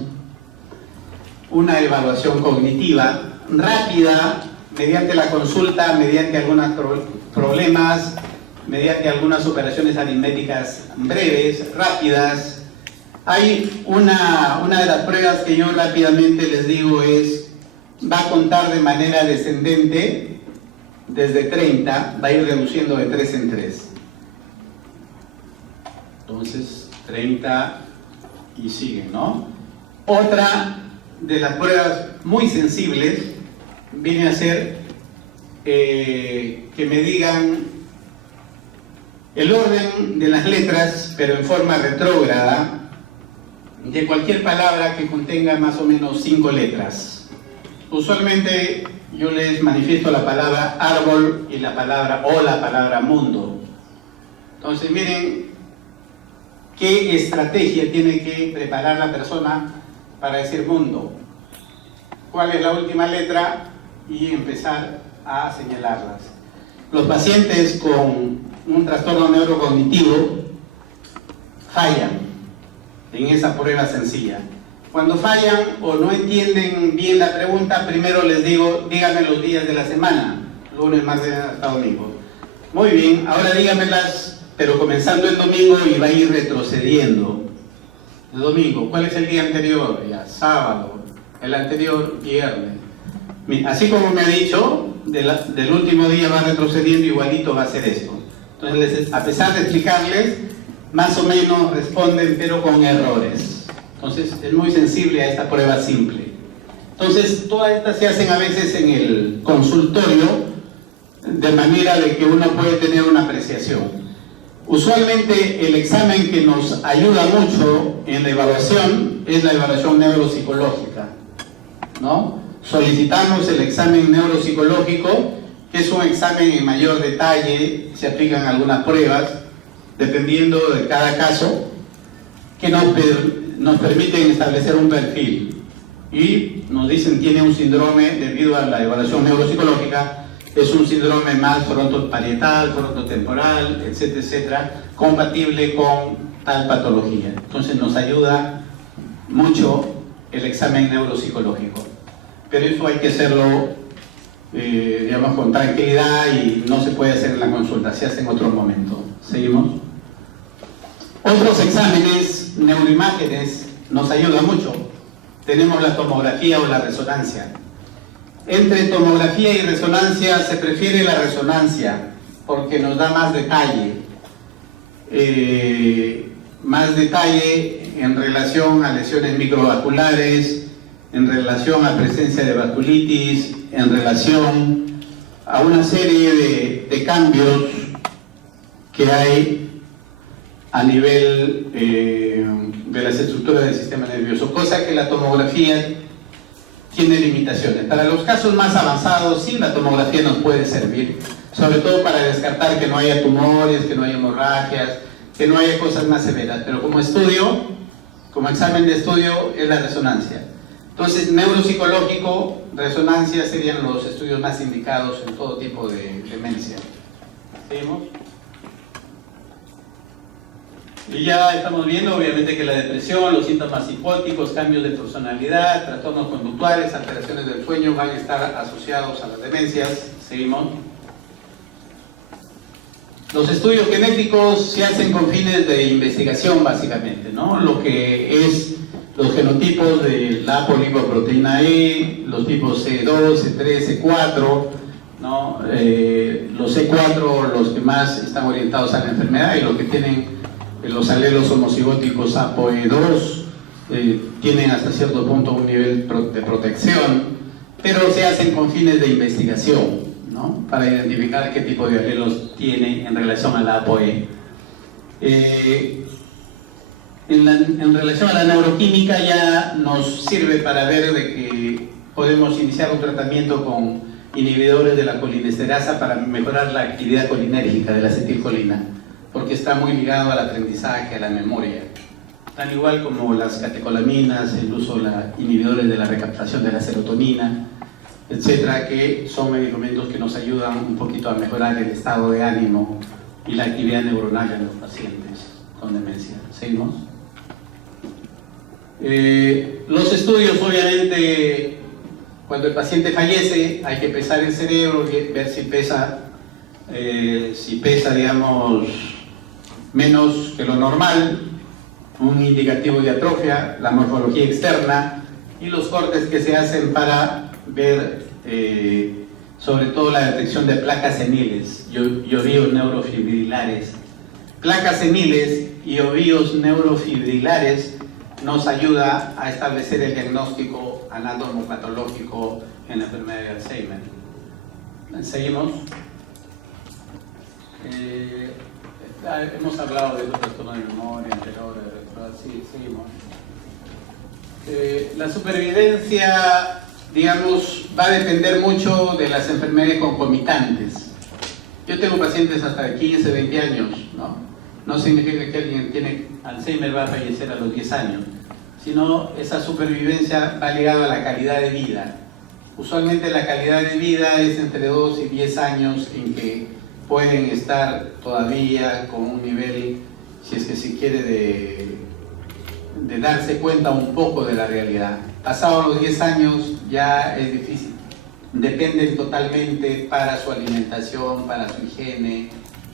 Una evaluación cognitiva rápida, mediante la consulta, mediante algunos problemas, mediante algunas operaciones aritméticas breves, rápidas. Hay una de las pruebas que yo rápidamente les digo es, va a contar de manera descendente, desde 30, va a ir reduciendo de 3 en 3. Entonces, 30 y sigue, ¿no? Otra de las pruebas muy sensibles viene a ser que me digan el orden de las letras, pero en forma retrógrada, de cualquier palabra que contenga más o menos 5 letras. Usualmente yo les manifiesto la palabra árbol y la palabra mundo. Entonces miren qué estrategia tiene que preparar la persona para decir mundo. ¿Cuál es la última letra? Y empezar a señalarlas. Los pacientes con un trastorno neurocognitivo fallan en esa prueba sencilla. Cuando fallan o no entienden bien la pregunta, primero les digo, díganme los días de la semana, lunes, martes, hasta domingo. Muy bien, ahora dígamelas, pero comenzando el domingo y va a ir retrocediendo. El domingo, ¿cuál es el día anterior? Ya, sábado. El anterior, viernes. Así como me ha dicho, del último día va retrocediendo, igualito va a ser esto. Entonces, a pesar de explicarles, más o menos responden, pero con errores. Entonces, es muy sensible a esta prueba simple. Entonces, todas estas se hacen a veces en el consultorio, de manera de que uno puede tener una apreciación. Usualmente, el examen que nos ayuda mucho en la evaluación es la evaluación neuropsicológica, ¿no? Solicitamos el examen neuropsicológico, que es un examen en mayor detalle, se aplican algunas pruebas, dependiendo de cada caso, que nos permiten establecer un perfil. Y nos dicen tiene un síndrome, debido a la evaluación neuropsicológica, es un síndrome más frontoparietal, frontotemporal, etcétera, etcétera, compatible con tal patología. Entonces nos ayuda mucho el examen neuropsicológico. Pero eso hay que hacerlo, digamos, con tranquilidad y no se puede hacer en la consulta, se hace en otro momento. ¿Seguimos? Otros exámenes, neuroimágenes, nos ayudan mucho. Tenemos la tomografía o la resonancia. Entre tomografía y resonancia se prefiere la resonancia porque nos da más detalle. Más detalle en relación a lesiones microvasculares, en relación a presencia de vasculitis, en relación a una serie de cambios que hay a nivel de las estructuras del sistema nervioso, cosa que la tomografía tiene limitaciones. Para los casos más avanzados, sí, la tomografía nos puede servir, sobre todo para descartar que no haya tumores, que no haya hemorragias, que no haya cosas más severas, pero como estudio, como examen de estudio, es la resonancia. Entonces, neuropsicológico, resonancia serían los estudios más indicados en todo tipo de demencia. ¿Seguimos? Y ya estamos viendo, obviamente, que la depresión, los síntomas psicóticos, cambios de personalidad, trastornos conductuales, alteraciones del sueño van a estar asociados a las demencias. Seguimos. Los estudios genéticos se hacen con fines de investigación, básicamente, ¿no? Lo que es los genotipos de la apolipoproteína E, los tipos C2, C3, C4, ¿no? Los C4, los que más están orientados a la enfermedad, y los que tienen los alelos homocigóticos ApoE2 tienen hasta cierto punto un nivel de protección, pero se hacen con fines de investigación, ¿no? Para identificar qué tipo de alelos tiene en relación a la ApoE. En relación a la neuroquímica ya nos sirve para ver de que podemos iniciar un tratamiento con inhibidores de la colinesterasa para mejorar la actividad colinérgica de la acetilcolina, porque está muy ligado al aprendizaje, a la memoria, tan igual como las catecolaminas, el uso de inhibidores de la recaptación de la serotonina, etcétera, que son medicamentos que nos ayudan un poquito a mejorar el estado de ánimo y la actividad neuronal en los pacientes con demencia. ¿Seguimos? Los estudios, obviamente, cuando el paciente fallece, hay que pesar el cerebro, ver si pesa, digamos, menos que lo normal, un indicativo de atrofia, la morfología externa y los cortes que se hacen para ver sobre todo la detección de placas seniles y ovíos neurofibrilares. Placas seniles y ovíos neurofibrilares nos ayuda a establecer el diagnóstico anatomopatológico en la enfermedad de Alzheimer. Seguimos. Hemos hablado de los trastornos de memoria anterior, sí, seguimos. La supervivencia, digamos, va a depender mucho de las enfermedades concomitantes. Yo tengo pacientes hasta de 15, 20 años, ¿no? No significa que alguien tiene Alzheimer va a fallecer a los 10 años, sino esa supervivencia va ligada a la calidad de vida. Usualmente la calidad de vida es entre 2 y 10 años en que pueden estar todavía con un nivel, si es que se quiere, de darse cuenta un poco de la realidad. Pasados los 10 años ya es difícil, dependen totalmente para su alimentación, para su higiene,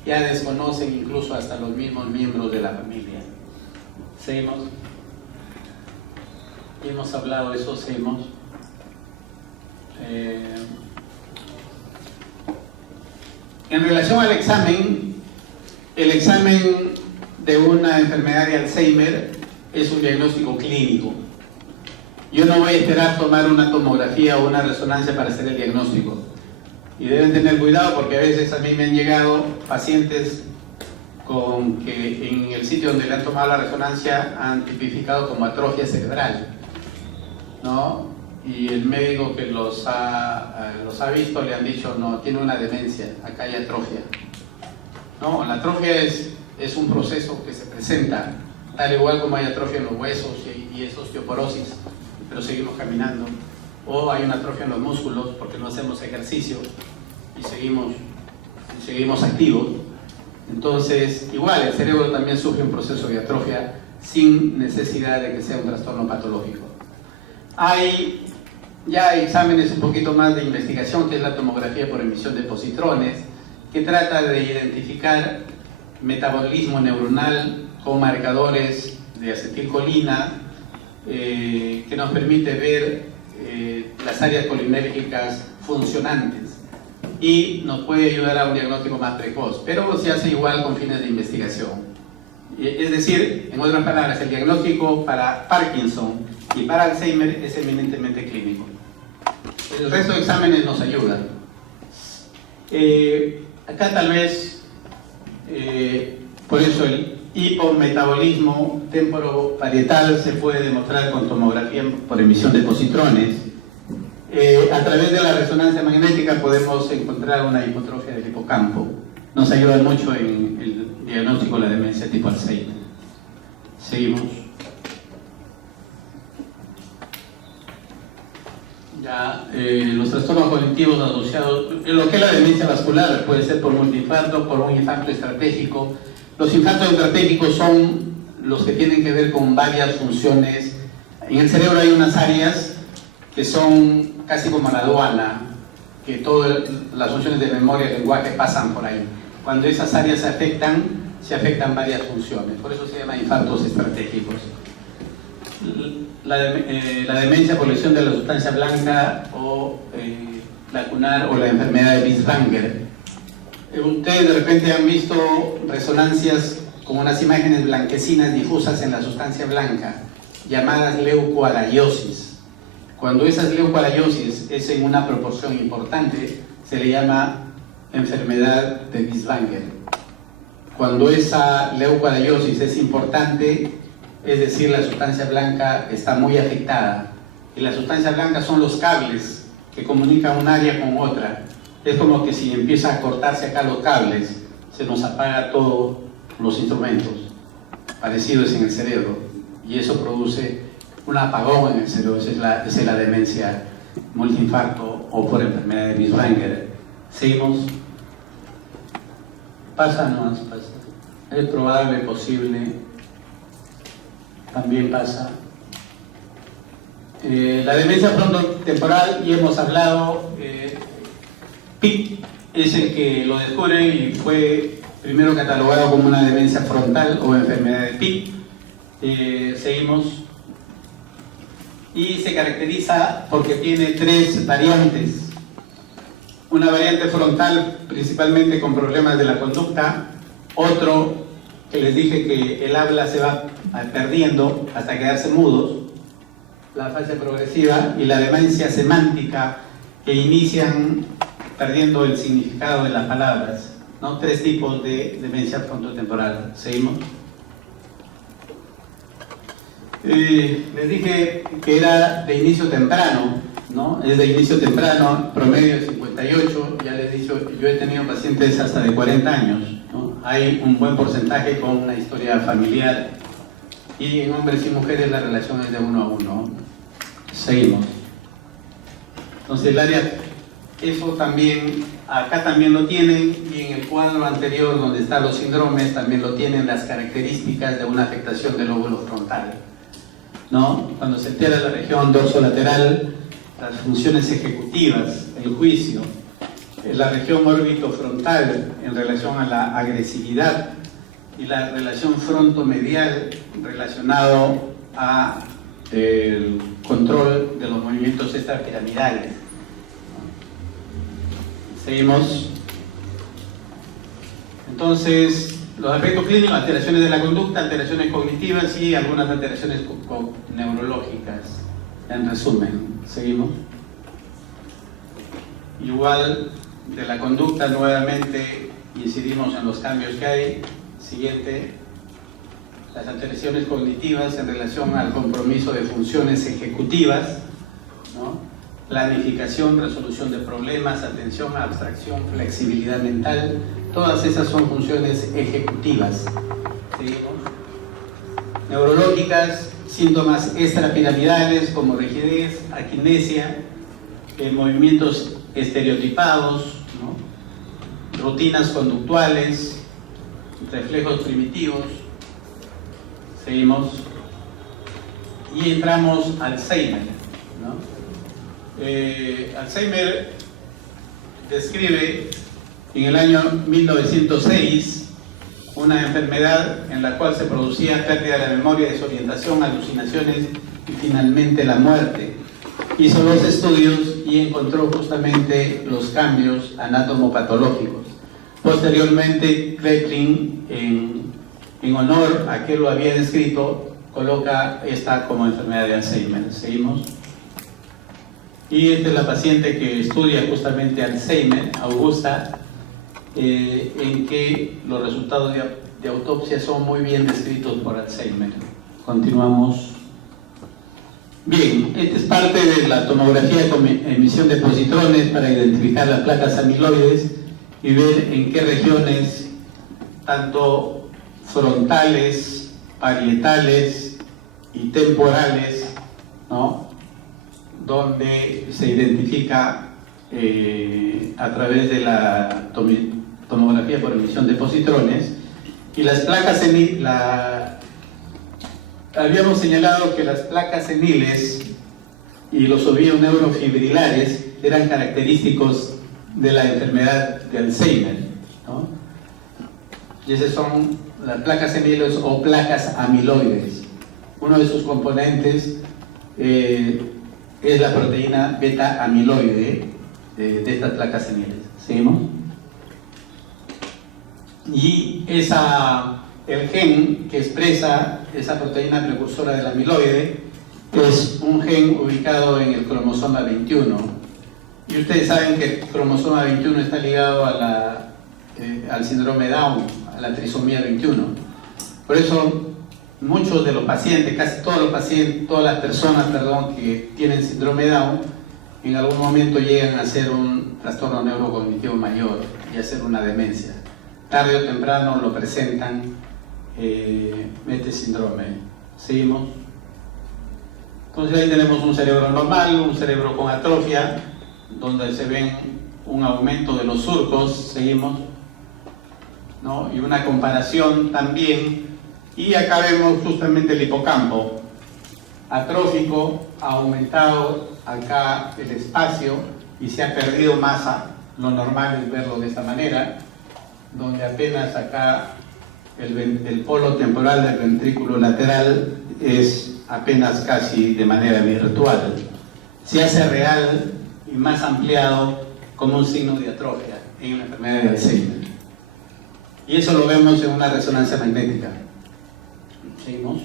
ya desconocen incluso hasta los mismos miembros de la familia. Seguimos. Hemos hablado de eso, seguimos. En relación al examen, el examen de una enfermedad de Alzheimer es un diagnóstico clínico. Yo no voy a esperar tomar una tomografía o una resonancia para hacer el diagnóstico. Y deben tener cuidado porque a veces a mí me han llegado pacientes con que en el sitio donde le han tomado la resonancia han tipificado como atrofia cerebral, ¿no? Y el médico que los ha visto le han dicho, no, tiene una demencia, acá hay atrofia. No, la atrofia es un proceso que se presenta, tal igual como hay atrofia en los huesos y es osteoporosis, pero seguimos caminando. O hay una atrofia en los músculos porque no hacemos ejercicio y seguimos activos. Entonces, igual, el cerebro también sufre un proceso de atrofia sin necesidad de que sea un trastorno patológico. Hay ya exámenes un poquito más de investigación, que es la tomografía por emisión de positrones, que trata de identificar metabolismo neuronal con marcadores de acetilcolina, que nos permite ver las áreas colinérgicas funcionantes y nos puede ayudar a un diagnóstico más precoz, pero se hace igual con fines de investigación. Es decir, en otras palabras, el diagnóstico para Parkinson y para Alzheimer es eminentemente clínico. El resto de exámenes nos ayudan. Acá tal vez, por eso el hipometabolismo temporoparietal se puede demostrar con tomografía por emisión de positrones. A través de la resonancia magnética podemos encontrar una hipotrofia del hipocampo. Nos ayuda mucho en el diagnóstico de la demencia tipo Alzheimer. Seguimos. Ya, los trastornos cognitivos asociados, lo que es la demencia vascular puede ser por multiinfarto, por un infarto estratégico, Los infartos endotépicos son los que tienen que ver con varias funciones. En el cerebro hay unas áreas que son casi como la aduana, que todas las funciones de memoria y lenguaje pasan por ahí. Cuando esas áreas se afectan varias funciones. Por eso se llama infartos estratégicos. La demencia por lesión de la sustancia blanca o lacunar o la enfermedad de Binswanger. Ustedes de repente han visto resonancias con unas imágenes blanquecinas difusas en la sustancia blanca, llamadas leucoaraiosis. Cuando esas leucoaraiosis es en una proporción importante, se le llama enfermedad de Binswanger. Cuando esa leucoaraiosis es importante, es decir, la sustancia blanca está muy afectada. Y la sustancia blanca son los cables que comunican un área con otra. Es como que si empieza a cortarse acá los cables, se nos apaga todos los instrumentos. Parecido es en el cerebro. Y eso produce un apagón en el cerebro. Esa es la demencia multiinfarto o por enfermedad de Binswanger. Seguimos. Pasa, no pasa. Es probable, posible. También pasa. La demencia frontotemporal, y hemos hablado, Pitt es el que lo descubre y fue primero catalogado como una demencia frontal o enfermedad de Pitt. Seguimos. Y se caracteriza porque tiene 3 variantes. Una variante frontal principalmente con problemas de la conducta, otro que les dije que el habla se va perdiendo hasta quedarse mudos, la fase progresiva, y la demencia semántica, que inician perdiendo el significado de las palabras, ¿no? 3 tipos de demencia frontotemporal. Seguimos. Les dije que era de inicio temprano, ¿no? Es de inicio temprano, promedio de 58, ya les he dicho, yo he tenido pacientes hasta de 40 años, ¿no? Hay un buen porcentaje con una historia familiar, y en hombres y mujeres la relación es de 1 a 1. Seguimos. Entonces el área, eso también, acá también lo tienen, y en el cuadro anterior donde están los síndromes también lo tienen, las características de una afectación del lóbulo frontal, ¿no? Cuando se altera la región dorsolateral, las funciones ejecutivas, el juicio, la región órbito-frontal en relación a la agresividad, y la relación frontomedial relacionado a el control de los movimientos extrapiramidales. Seguimos. Entonces, los aspectos clínicos: alteraciones de la conducta, alteraciones cognitivas y algunas alteraciones neurológicas. En resumen, seguimos. Igual de la conducta, nuevamente incidimos en los cambios que hay. Siguiente. Las alteraciones cognitivas en relación al compromiso de funciones ejecutivas, ¿no? Planificación, resolución de problemas, atención, abstracción, flexibilidad mental. Todas esas son funciones ejecutivas. Seguimos. Neurológicas, síntomas extrapiramidales como rigidez, aquinesia, movimientos estereotipados, ¿no? Rutinas conductuales, reflejos primitivos. Seguimos. Y entramos al Alzheimer, ¿no? Alzheimer describe en el año 1906 una enfermedad en la cual se producía pérdida de la memoria, desorientación, alucinaciones y finalmente la muerte. Hizo los estudios y encontró justamente los cambios anatomopatológicos. Posteriormente, Kraepelin, en honor a que lo había descrito, coloca esta como enfermedad de Alzheimer. Seguimos. Y esta es la paciente que estudia justamente Alzheimer, Augusta, en que los resultados de autopsia son muy bien descritos por Alzheimer. Continuamos. Bien, esta es parte de la tomografía con emisión de positrones para identificar las placas amiloides y ver en qué regiones, tanto frontales, parietales y temporales, ¿no?, donde se identifica a través de la tomografía por emisión de positrones Y las placas seniles, habíamos señalado que las placas seniles y los ovillos neurofibrilares eran característicos de la enfermedad de Alzheimer, ¿no? Y esas son las placas seniles o placas amiloides. Uno de sus componentes es la proteína beta amiloide de estas placas seniles. ¿Seguimos? Y el gen que expresa esa proteína precursora del amiloide es un gen ubicado en el cromosoma 21. Y ustedes saben que el cromosoma 21 está ligado al síndrome de Down, a la trisomía 21. Por eso muchos de los pacientes, casi todos los pacientes, todas las personas, que tienen síndrome de Down, en algún momento llegan a ser un trastorno neurocognitivo mayor y a ser una demencia. Tarde o temprano lo presentan este síndrome. ¿Seguimos? Entonces ahí tenemos un cerebro normal, un cerebro con atrofia, donde se ven un aumento de los surcos. Seguimos, ¿no? Y una comparación también. Y acá vemos justamente el hipocampo atrófico, ha aumentado acá el espacio y se ha perdido masa. Lo normal es verlo de esta manera, donde apenas acá el polo temporal del ventrículo lateral es apenas casi de manera virtual. Se hace real y más ampliado como un signo de atrofia en una enfermedad de Alzheimer. Y eso lo vemos en una resonancia magnética. Seguimos.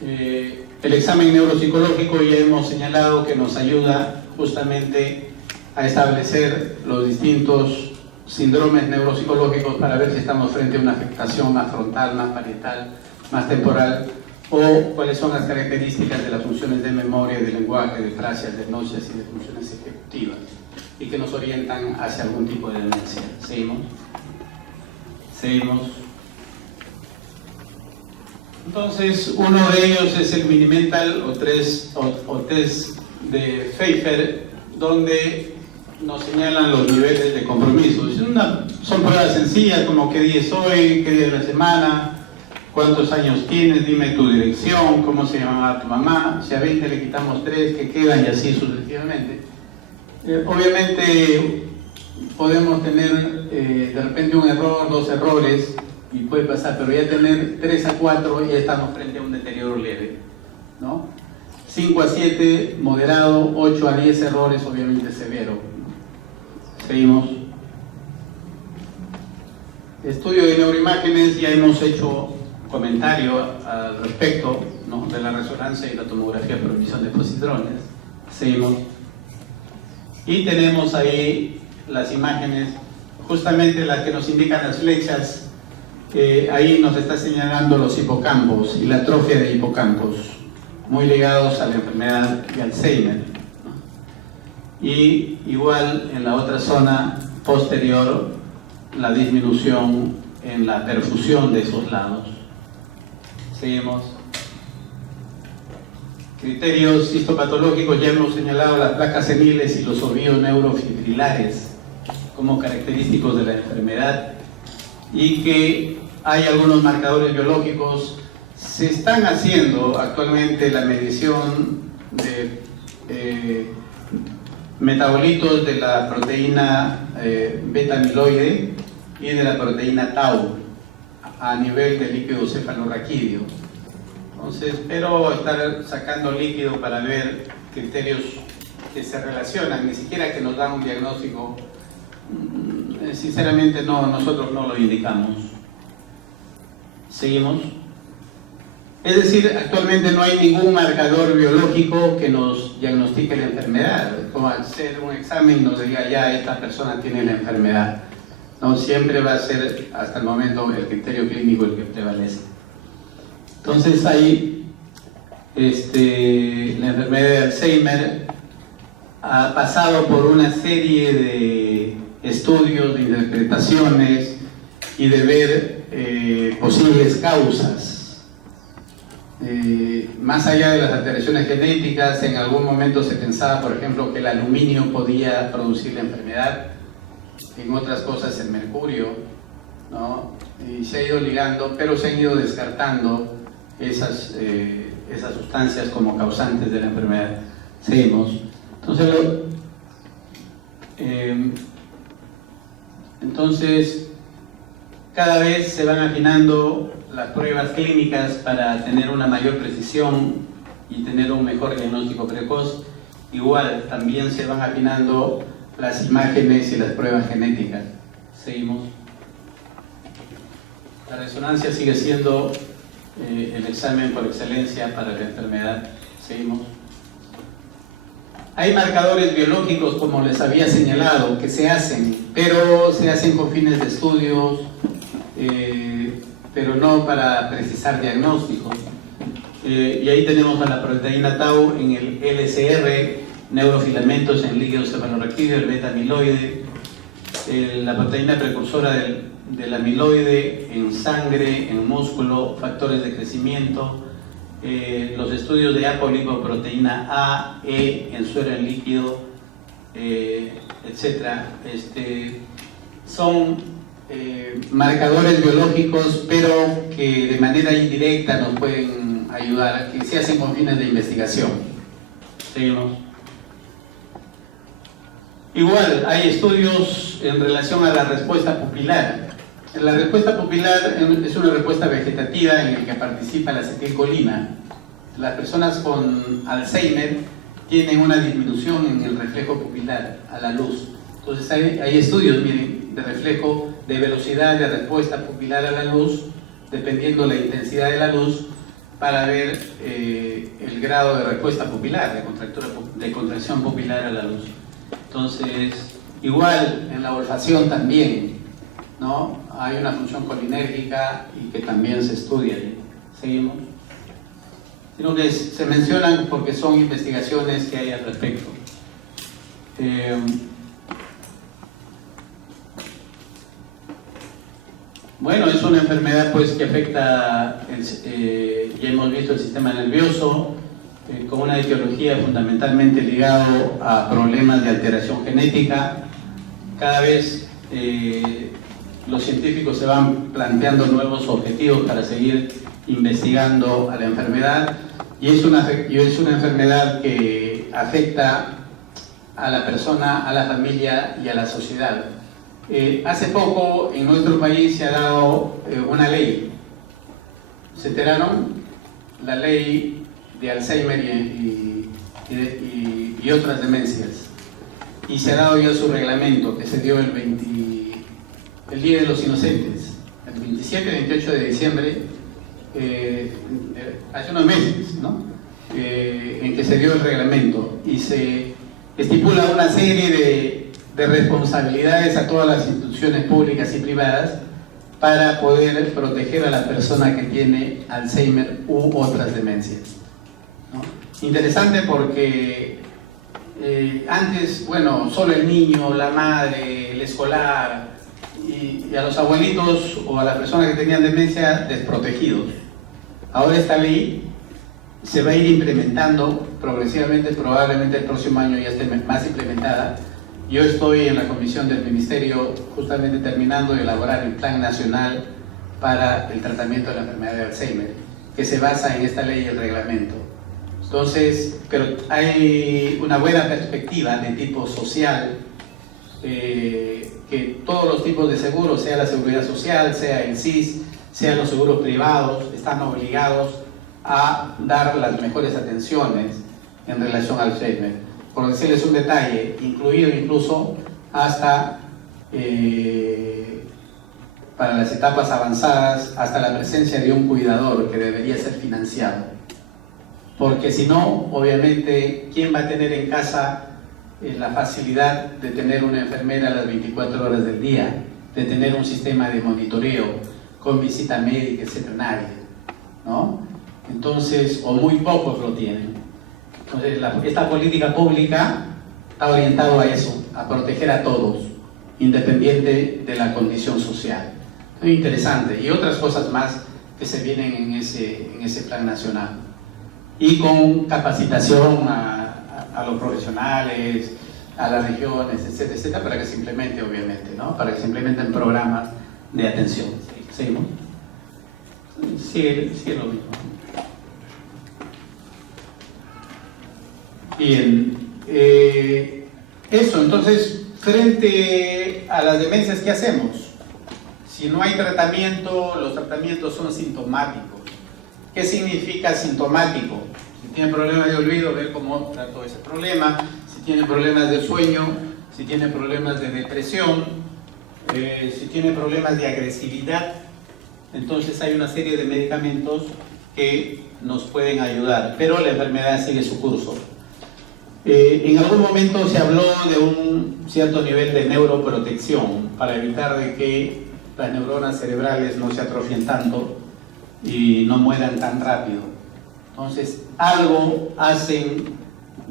El examen neuropsicológico ya hemos señalado que nos ayuda justamente a establecer los distintos síndromes neuropsicológicos para ver si estamos frente a una afectación más frontal, más parietal, más temporal, o cuáles son las características de las funciones de memoria, de lenguaje, de frasias, de nocias y de funciones ejecutivas, y que nos orientan hacia algún tipo de demencia. ¿Seguimos? Seguimos. Entonces, uno de ellos es el Mini-Mental o test de Pfeiffer, donde nos señalan los niveles de compromiso. Son pruebas sencillas, como qué día es hoy, qué día de la semana, cuántos años tienes, dime tu dirección, cómo se llamaba tu mamá, si a 20 le quitamos 3, ¿qué quedan? Y así sucesivamente. Obviamente podemos tener de repente un error, 2 errores, y puede pasar, pero ya tener 3 a 4 ya estamos frente a un deterioro leve, ¿no? 5 a 7 moderado, 8 a 10 errores obviamente severo. Seguimos. Estudio de neuroimágenes, ya hemos hecho comentario al respecto, ¿no?, de la resonancia y la tomografía por emisión de positrones. Seguimos. Y tenemos ahí las imágenes, justamente las que nos indican las flechas. Ahí nos está señalando los hipocampos y la atrofia de hipocampos, muy ligados a la enfermedad de Alzheimer, ¿no? Y igual en la otra zona posterior, la disminución en la perfusión de esos lados. Seguimos. Criterios histopatológicos, ya hemos señalado las placas seniles y los ovillos neurofibrilares como característicos de la enfermedad, y que hay algunos marcadores biológicos. Se están haciendo actualmente la medición de metabolitos de la proteína beta-amiloide y de la proteína tau a nivel de líquido cefalorraquídeo. Entonces, espero estar sacando líquido para ver criterios que se relacionan, ni siquiera que nos dan un diagnóstico. Sinceramente nosotros no lo indicamos. Seguimos. Es decir, actualmente no hay ningún marcador biológico que nos diagnostique la enfermedad, como hacer un examen y nos diga ya esta persona tiene la enfermedad. No, siempre va a ser hasta el momento el criterio clínico el que prevalece. Entonces ahí la enfermedad de Alzheimer ha pasado por una serie de estudios, de interpretaciones y de ver posibles causas. Más allá de las alteraciones genéticas, en algún momento se pensaba, por ejemplo, que el aluminio podía producir la enfermedad, en otras cosas el mercurio, ¿no? Y se ha ido ligando, pero se han ido descartando esas sustancias como causantes de la enfermedad. Seguimos. Entonces, cada vez se van afinando las pruebas clínicas para tener una mayor precisión y tener un mejor diagnóstico precoz. Igual, también se van afinando las imágenes y las pruebas genéticas. Seguimos. La resonancia sigue siendo el examen por excelencia para la enfermedad. Seguimos. Hay marcadores biológicos, como les había señalado, que se hacen, pero se hacen con fines de estudios, pero no para precisar diagnósticos. Y ahí tenemos a la proteína tau en el LCR, neurofilamentos en líquido cefalorraquídeo, el beta-amiloide, la proteína precursora del amiloide en sangre, en músculo, factores de crecimiento, los estudios de apolipoproteína A, E en suero en líquido, etc. Son marcadores biológicos, pero que de manera indirecta nos pueden ayudar, que se hacen con fines de investigación. Seguimos. Igual, hay estudios en relación a la respuesta pupilar. La respuesta pupilar es una respuesta vegetativa en la que participa la acetilcolina. Las personas con Alzheimer tienen una disminución en el reflejo pupilar a la luz. Entonces hay estudios, miren, de reflejo, de velocidad de respuesta pupilar a la luz, dependiendo la intensidad de la luz, para ver el grado de respuesta pupilar, de contracción pupilar a la luz. Entonces, igual en la olfacción también, ¿no? Hay una función colinérgica y que también se estudia. Seguimos. Sino que se mencionan porque son investigaciones que hay al respecto. Bueno, es una enfermedad pues que afecta, ya hemos visto, el sistema nervioso, con una etiología fundamentalmente ligado a problemas de alteración genética. Cada vez los científicos se van planteando nuevos objetivos para seguir investigando a la enfermedad, y es una enfermedad que afecta a la persona, a la familia y a la sociedad. Hace poco en nuestro país se ha dado una ley. ¿Se enteraron? La ley de Alzheimer y otras demencias. Y se ha dado ya su reglamento, que se dio el Día de los Inocentes, el 27-28 de diciembre, hace unos meses, ¿no? En que se dio el reglamento y se estipula una serie de responsabilidades a todas las instituciones públicas y privadas para poder proteger a la persona que tiene Alzheimer u otras demencias, ¿no? Interesante porque antes, bueno, solo el niño, la madre, el escolar y a los abuelitos o a las personas que tenían demencia desprotegidos. Ahora esta ley se va a ir implementando progresivamente, probablemente el próximo año ya esté más implementada. Yo estoy en la comisión del Ministerio justamente terminando de elaborar el Plan Nacional para el tratamiento de la enfermedad de Alzheimer, que se basa en esta ley y el reglamento. Entonces, pero hay una buena perspectiva de tipo social, que todos los tipos de seguros, sea la seguridad social, sea el SIS, sean los seguros privados, están obligados a dar las mejores atenciones en relación al Alzheimer. Por decirles un detalle, incluido incluso hasta para las etapas avanzadas, hasta la presencia de un cuidador que debería ser financiado. Porque si no, obviamente, ¿quién va a tener en casa la facilidad de tener una enfermera a las 24 horas del día, de tener un sistema de monitoreo con visita médica, etcétera? Nadie, ¿no? Entonces, o muy pocos lo tienen. Entonces, esta política pública está orientada a eso, a proteger a todos, independiente de la condición social. Muy interesante. Y otras cosas más que se vienen en ese plan nacional. Y con capacitación a los profesionales, a las regiones, etcétera, etcétera, para que se implemente, obviamente, ¿no? Para que se implementen programas de atención. ¿Seguimos? Sigue lo mismo. Bien. Eso, entonces, frente a las demencias, ¿qué hacemos? Si no hay tratamiento, los tratamientos son sintomáticos. ¿Qué significa sintomático? Si tiene problemas de olvido, ver cómo trató ese problema. Si tiene problemas de sueño, si tiene problemas de depresión, si tiene problemas de agresividad, entonces hay una serie de medicamentos que nos pueden ayudar, pero la enfermedad sigue su curso. En algún momento se habló de un cierto nivel de neuroprotección para evitar de que las neuronas cerebrales no se atrofien tanto y no mueran tan rápido. Entonces, algo hacen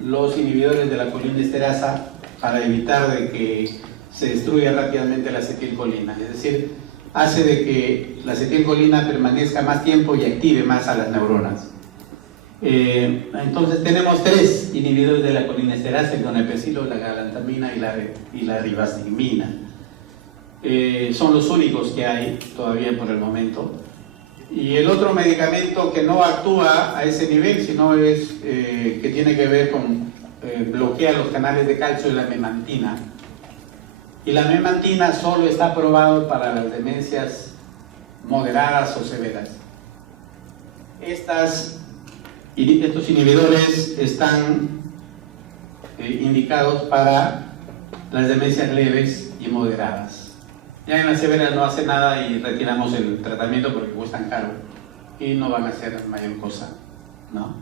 los inhibidores de la colinesterasa para evitar de que se destruya rápidamente la acetilcolina. Es decir, hace de que la acetilcolina permanezca más tiempo y active más a las neuronas. Entonces tenemos 3 inhibidores de la colinesterasa: el donepezilo, la galantamina y la ribastigmina. Son los únicos que hay todavía por el momento. Y el otro medicamento que no actúa a ese nivel, sino es que tiene que ver con bloquear los canales de calcio, es la memantina. Y la memantina solo está aprobado para las demencias moderadas o severas. Estos inhibidores están indicados para las demencias leves y moderadas. Ya en las severas no hace nada y retiramos el tratamiento porque cuestan caro y no van a hacer mayor cosa, ¿no?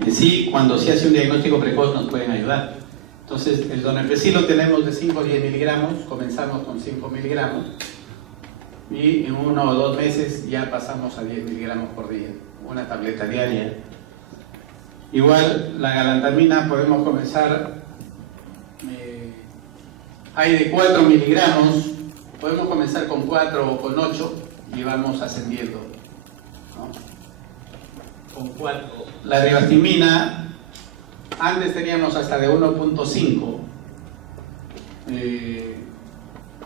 En sí, cuando se hace un diagnóstico precoz nos pueden ayudar. Entonces, el donepezilo tenemos de 5 a 10 miligramos, comenzamos con 5 miligramos y en 1 o 2 meses ya pasamos a 10 miligramos por día, una tableta diaria. Igual, la galantamina podemos comenzar, hay de 4 miligramos, podemos comenzar con 4 o con 8 y vamos ascendiendo, ¿no? Con 4. La ribastigmina, antes teníamos hasta de 1.5,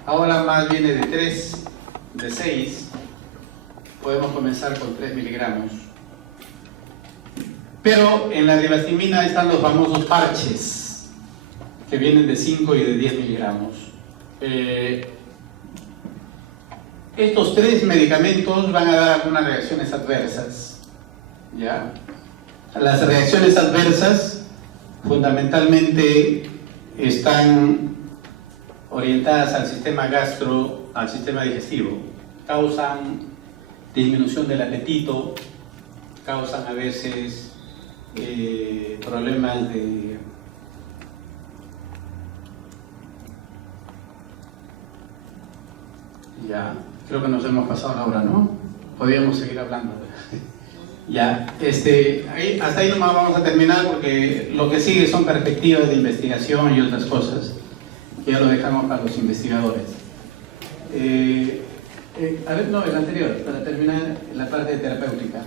ahora más viene de 3, de 6, podemos comenzar con 3 miligramos. Pero en la ribastigmina están los famosos parches, que vienen de 5 y de 10 miligramos. Estos 3 medicamentos van a dar algunas reacciones adversas, ¿ya? Las reacciones adversas fundamentalmente están orientadas al sistema al sistema digestivo. Causan disminución del apetito, causan a veces problemas de ya, creo que nos hemos pasado la hora, ¿no? Podríamos seguir hablando. Ya, hasta ahí nomás vamos a terminar porque lo que sigue son perspectivas de investigación y otras cosas que ya lo dejamos para los investigadores. A ver, no, el anterior, para terminar la parte terapéutica.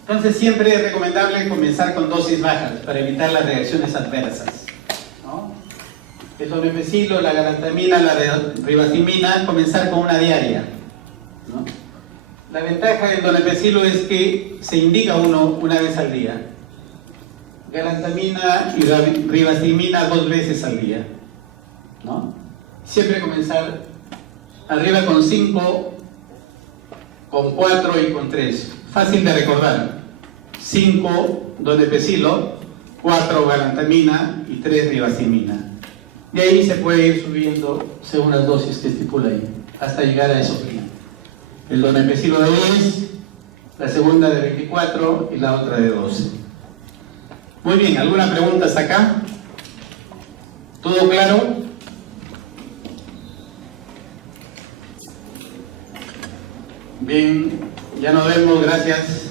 Entonces siempre es recomendable comenzar con dosis bajas para evitar las reacciones adversas, ¿no? El donepezilo, la galantamina, la ribastigmina, comenzar con una diaria, ¿no? La ventaja del donepezilo es que se indica una vez al día. Galantamina y ribastigmina 2 veces al día, ¿no? Siempre comenzar arriba con 5, con 4 y con 3. Fácil de recordar. 5 donepezilo, 4 galantamina y 3 ribastigmina. De ahí se puede ir subiendo según las dosis que estipula ahí, hasta llegar a eso. El donepezilo de 10, la segunda de 24 y la otra de 12. Muy bien, ¿alguna pregunta hasta acá? ¿Todo claro? Bien, ya nos vemos, gracias.